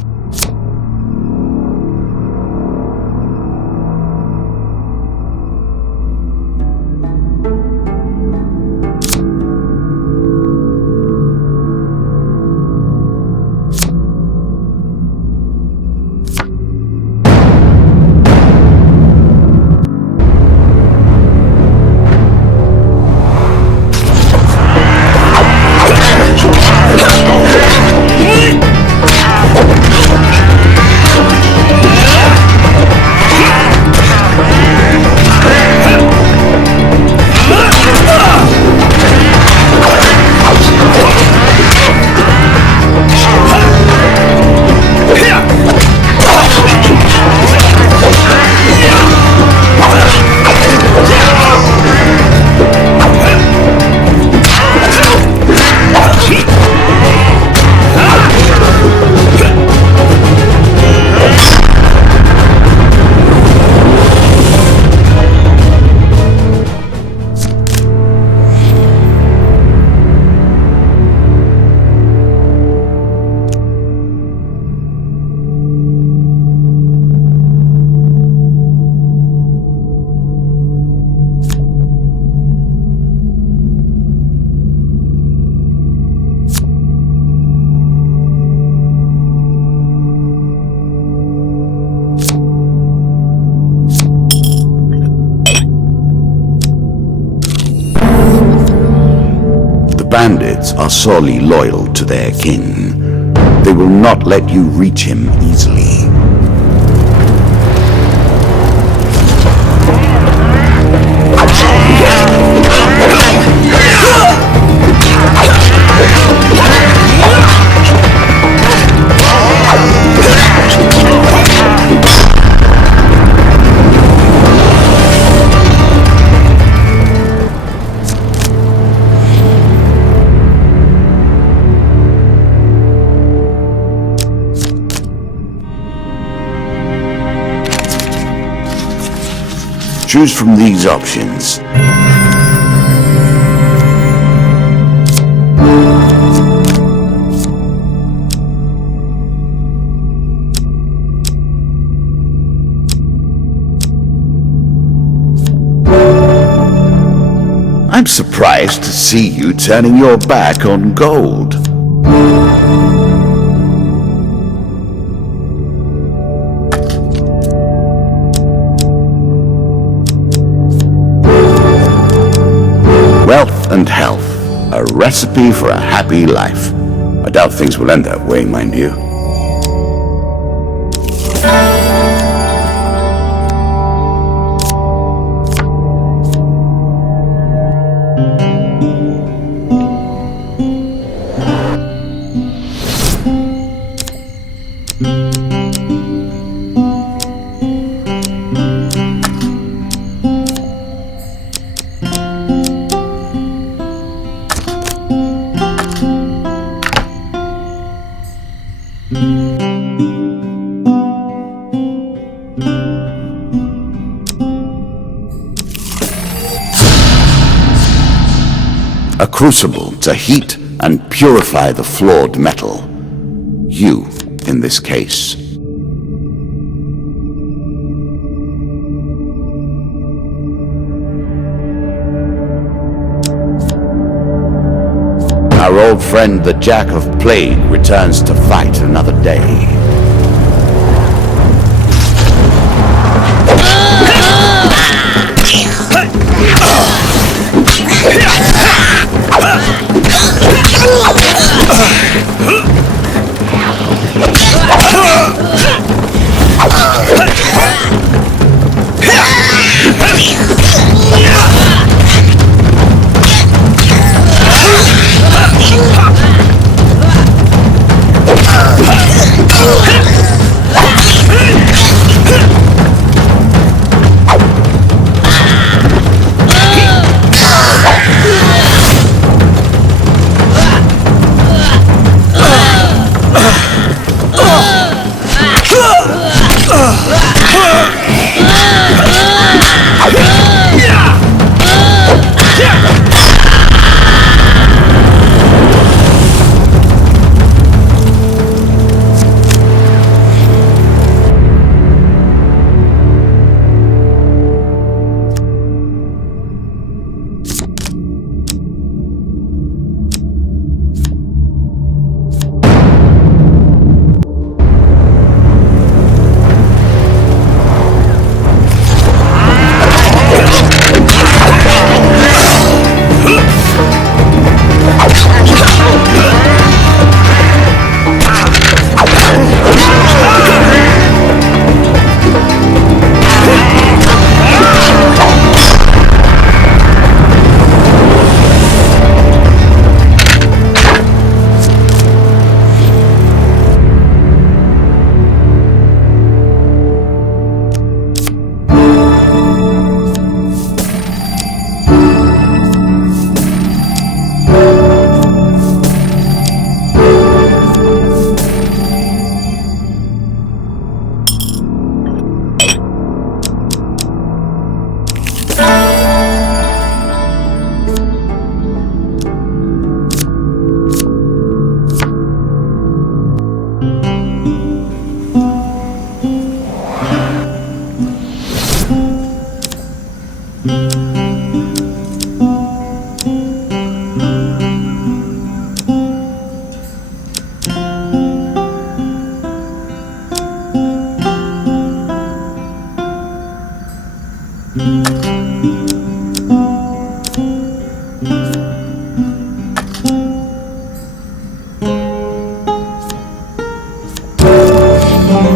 Bandits are sorely loyal to their king. They will not let you reach him easily. Choose from these options. I'm surprised to see you turning your back on gold. Wealth and health, a recipe for a happy life. I doubt things will end that way, mind you. A crucible to heat and purify the flawed metal. You, in this case. old friend, the Jack of Plague, returns to fight another day.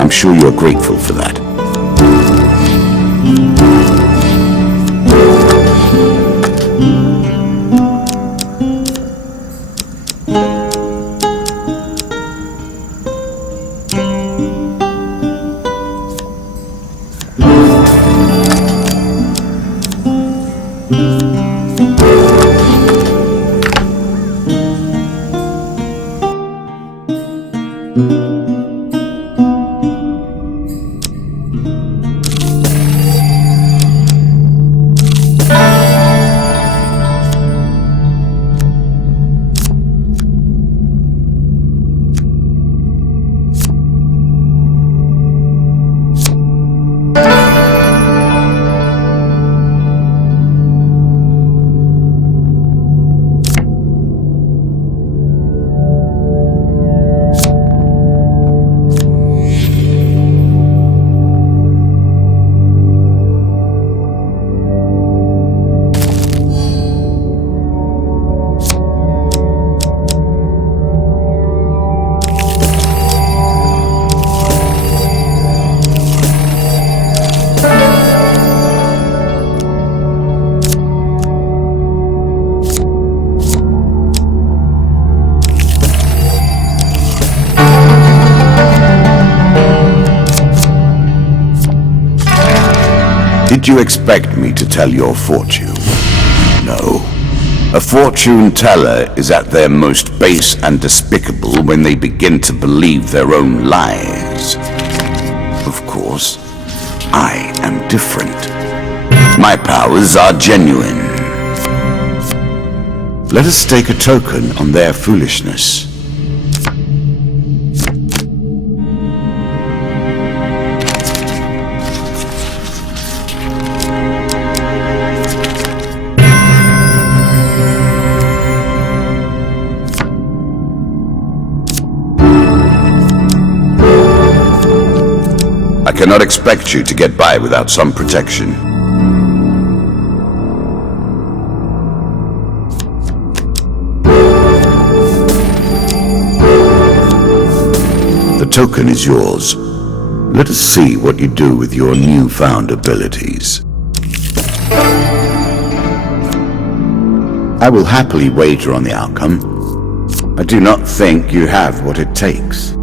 I'm sure you're grateful for that. Did you expect me to tell your fortune? No. A fortune teller is at their most base and despicable when they begin to believe their own lies. Of course, I am different. My powers are genuine. Let us stake a token on their foolishness. I cannot expect you to get by without some protection. The token is yours. Let us see what you do with your newfound abilities. I will happily wager on the outcome. I do not think you have what it takes.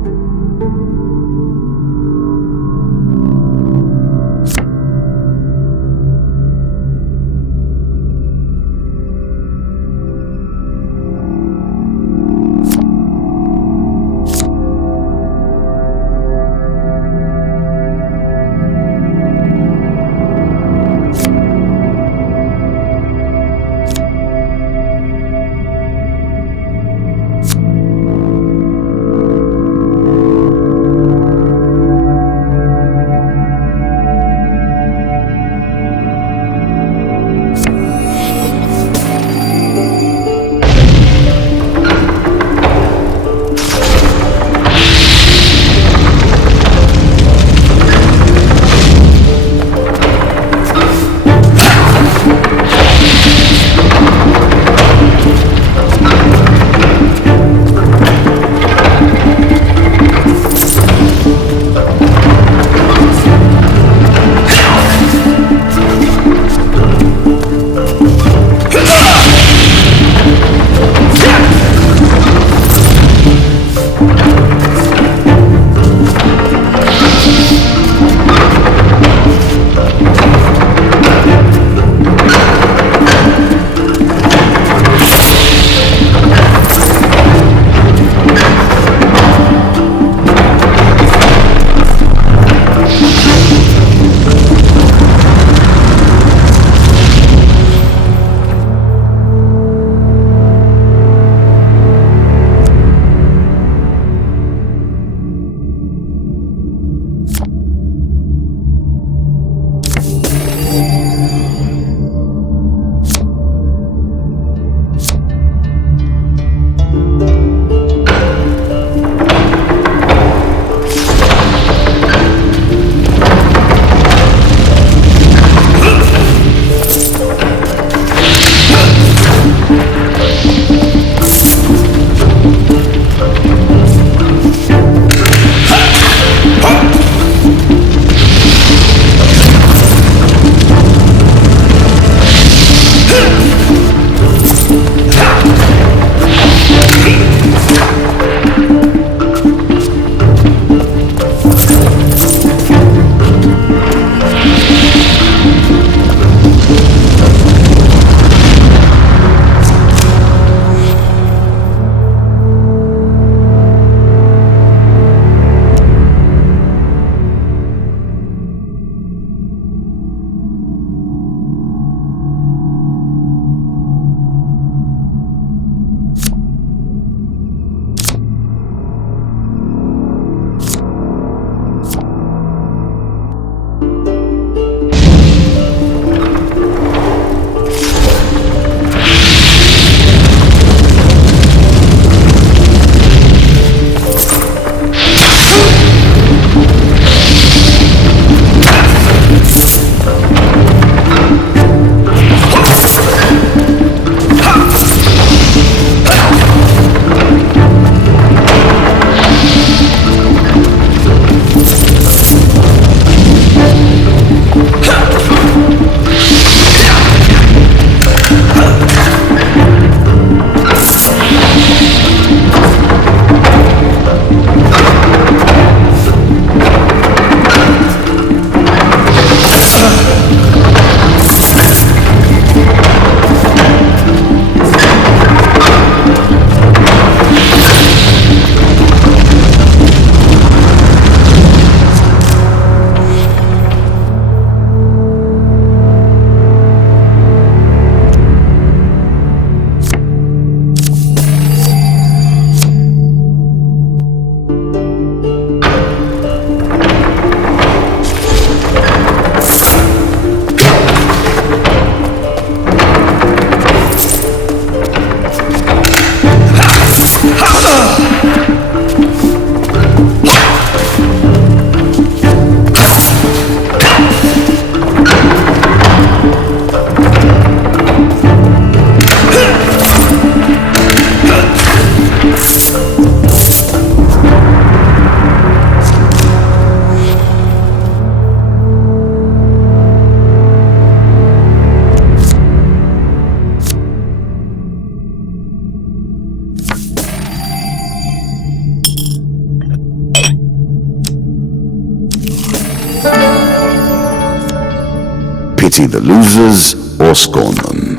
It's either losers or scorn them.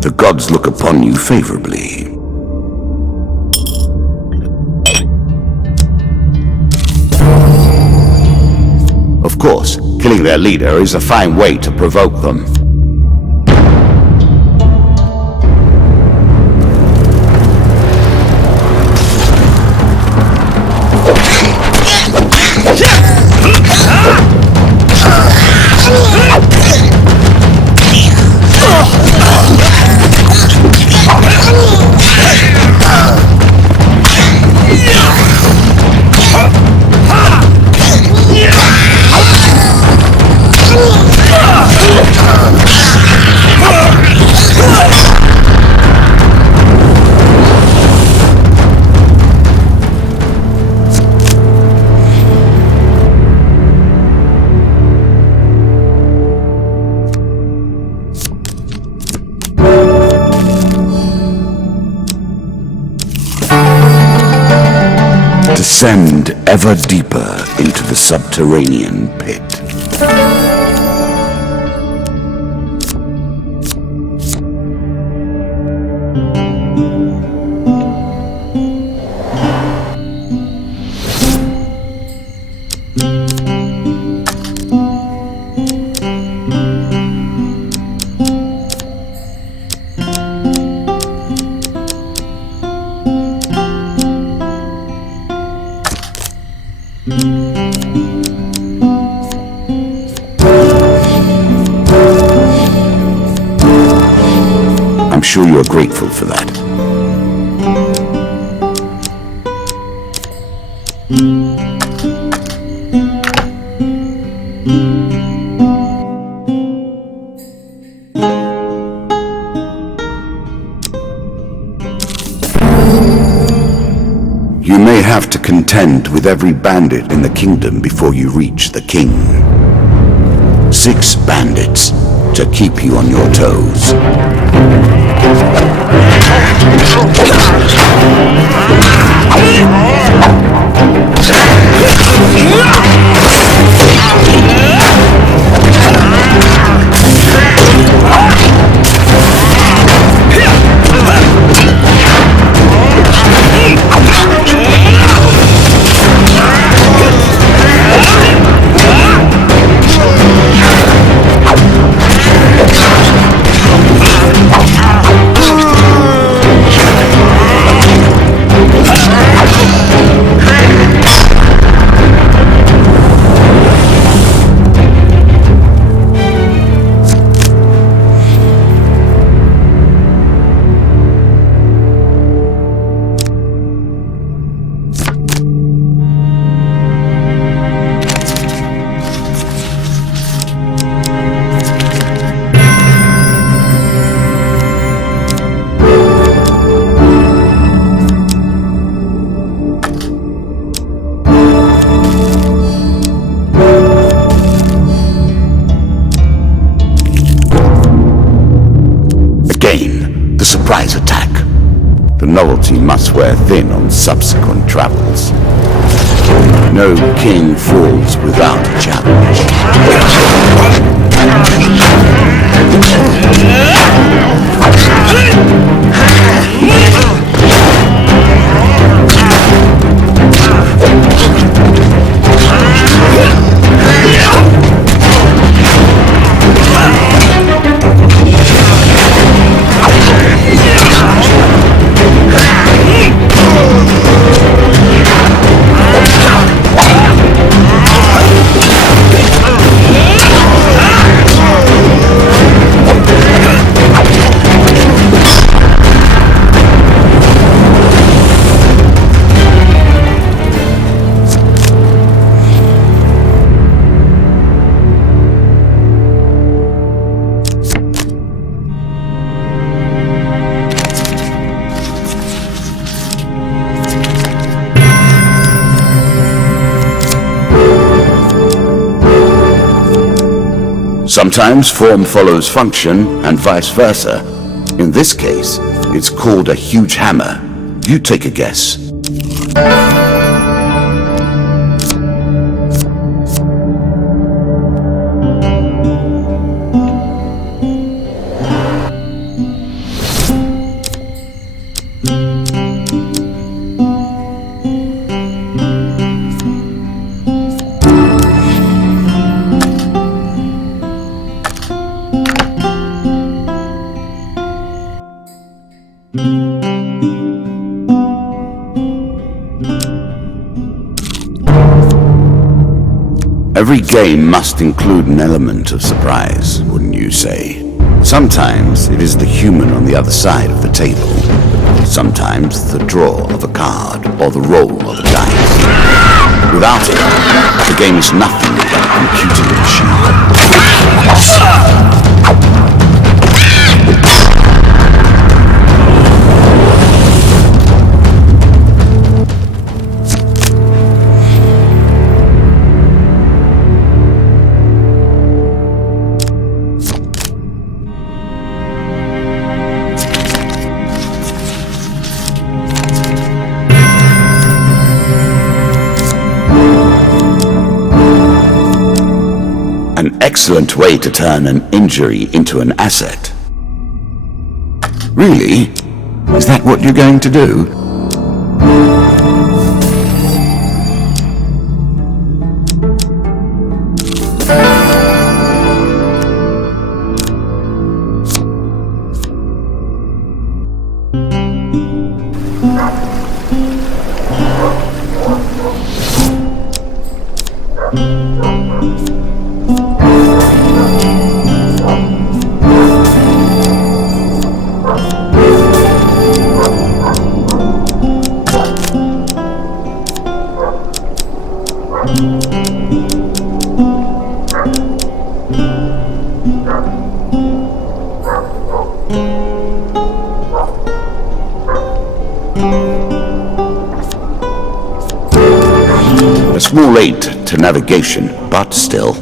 The gods look upon you favorably. Of course, killing their leader is a fine way to provoke them. Descend ever deeper into the subterranean pit. I'm sure you are grateful for that. You may have to contend with every bandit in the kingdom before you reach the king. 6 bandits to keep you on your toes. The surprise attack. The novelty must wear thin on subsequent travels. No king falls without a challenge. Sometimes form follows function and vice versa. In this case, it's called a huge hammer. You take a guess. Every game must include an element of surprise, wouldn't you say? Sometimes it is the human on the other side of the table. Sometimes the draw of a card or the roll of a dice. Without it, the game is nothing but a computing An excellent way to turn an injury into an asset. Really? Is that what you're going to do? A small aid to navigation, but still.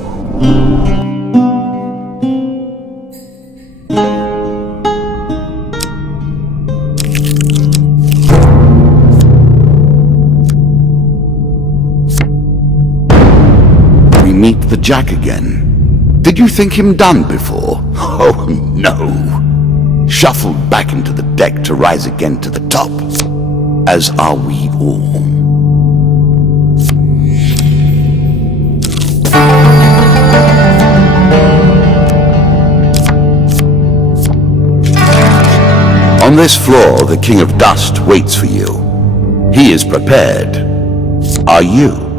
We meet the Jack again. Did you think him done before? Oh, no. Shuffled back into the deck to rise again to the top. As are we all. On this floor, the King of Dust waits for you. He is prepared. Are you?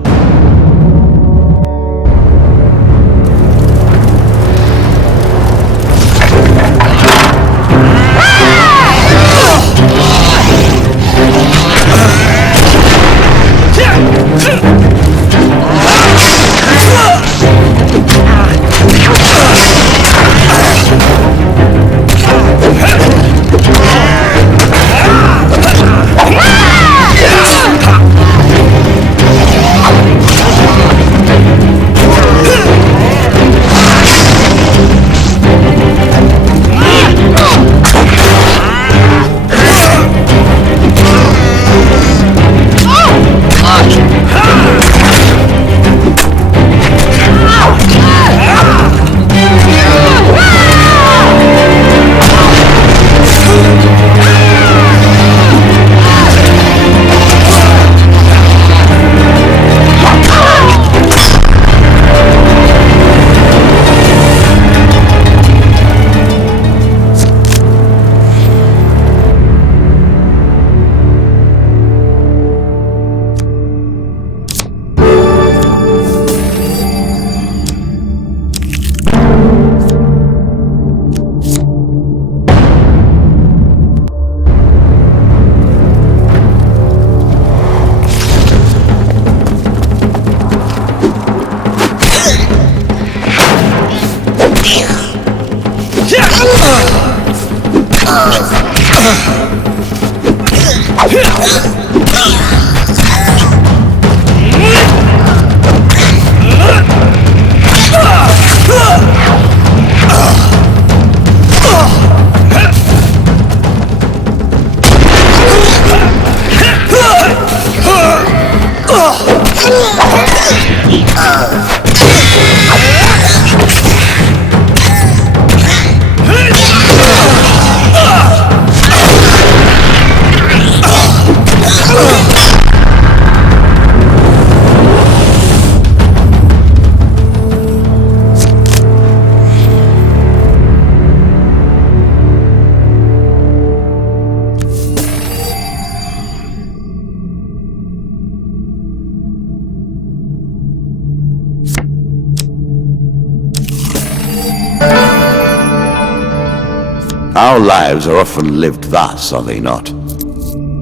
Our lives are often lived thus, are they not?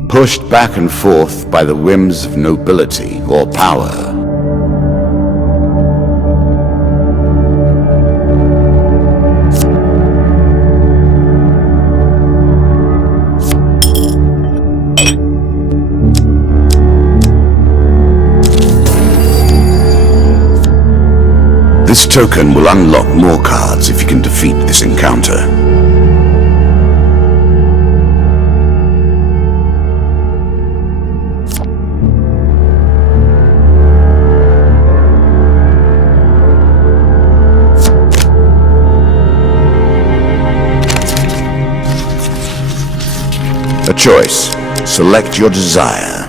Pushed back and forth by the whims of nobility or power. This token will unlock more cards if you can defeat this encounter. A choice. Select your desire.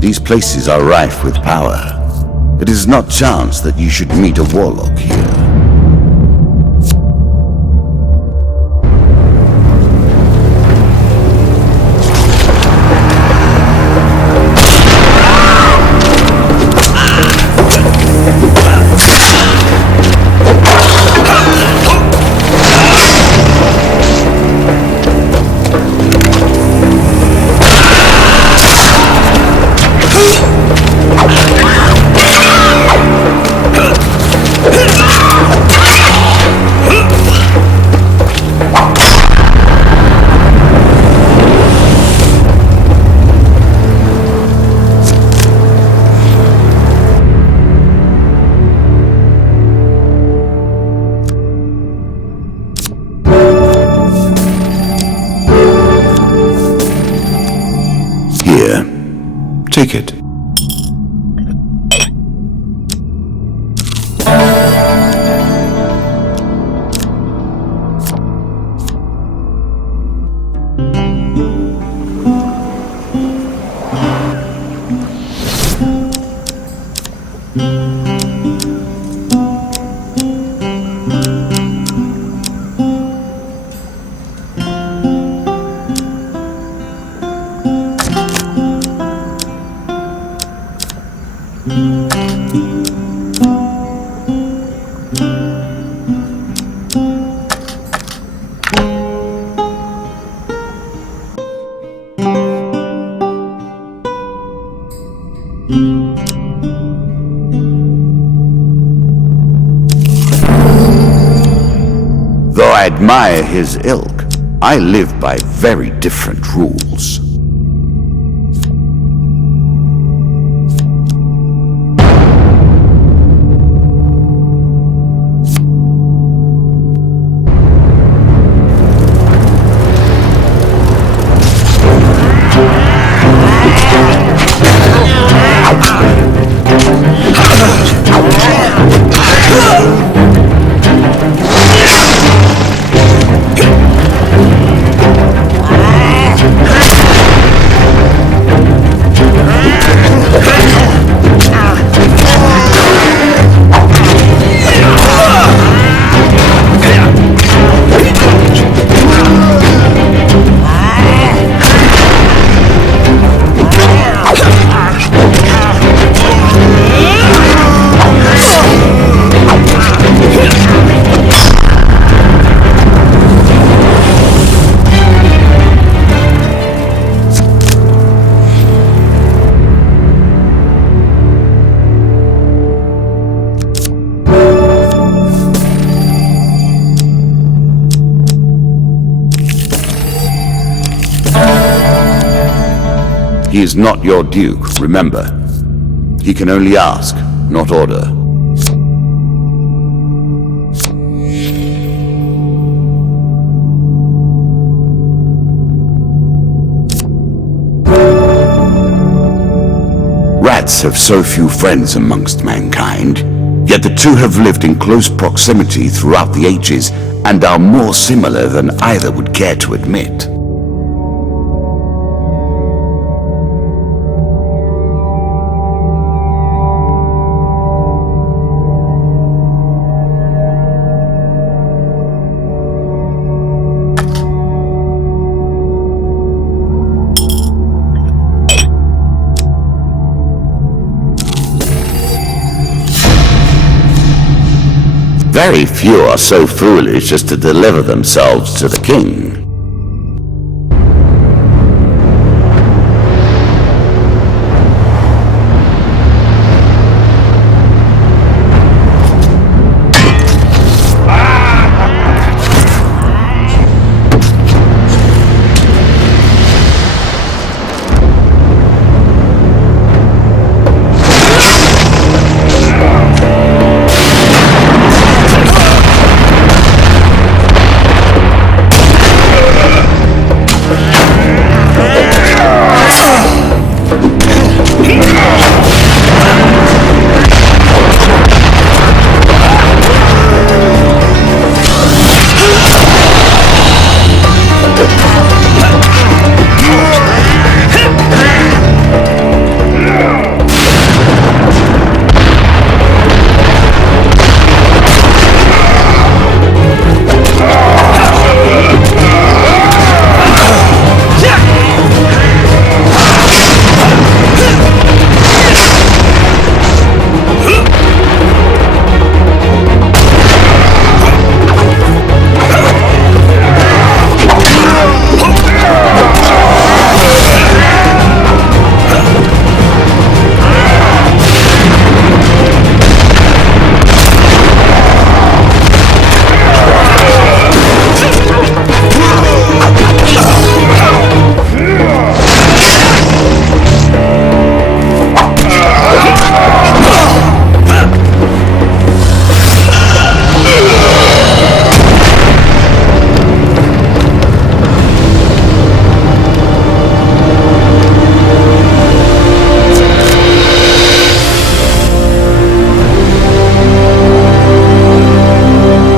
These places are rife with power. It is not chance that you should meet a warlock here. Here, take it. Though I admire his ilk, I live by very different rules. He is not your duke, remember. He can only ask, not order. Rats have so few friends amongst mankind, yet the two have lived in close proximity throughout the ages and are more similar than either would care to admit. Very few are so foolish as to deliver themselves to the king.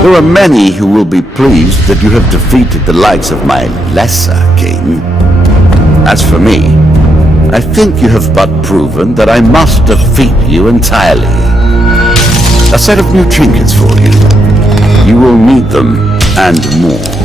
There are many who will be pleased that you have defeated the likes of my lesser king. As for me, I think you have but proven that I must defeat you entirely. A set of new trinkets for you. You will need them, and more.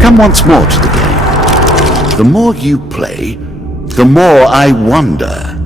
Come once more to the game. The more you play, the more I wonder.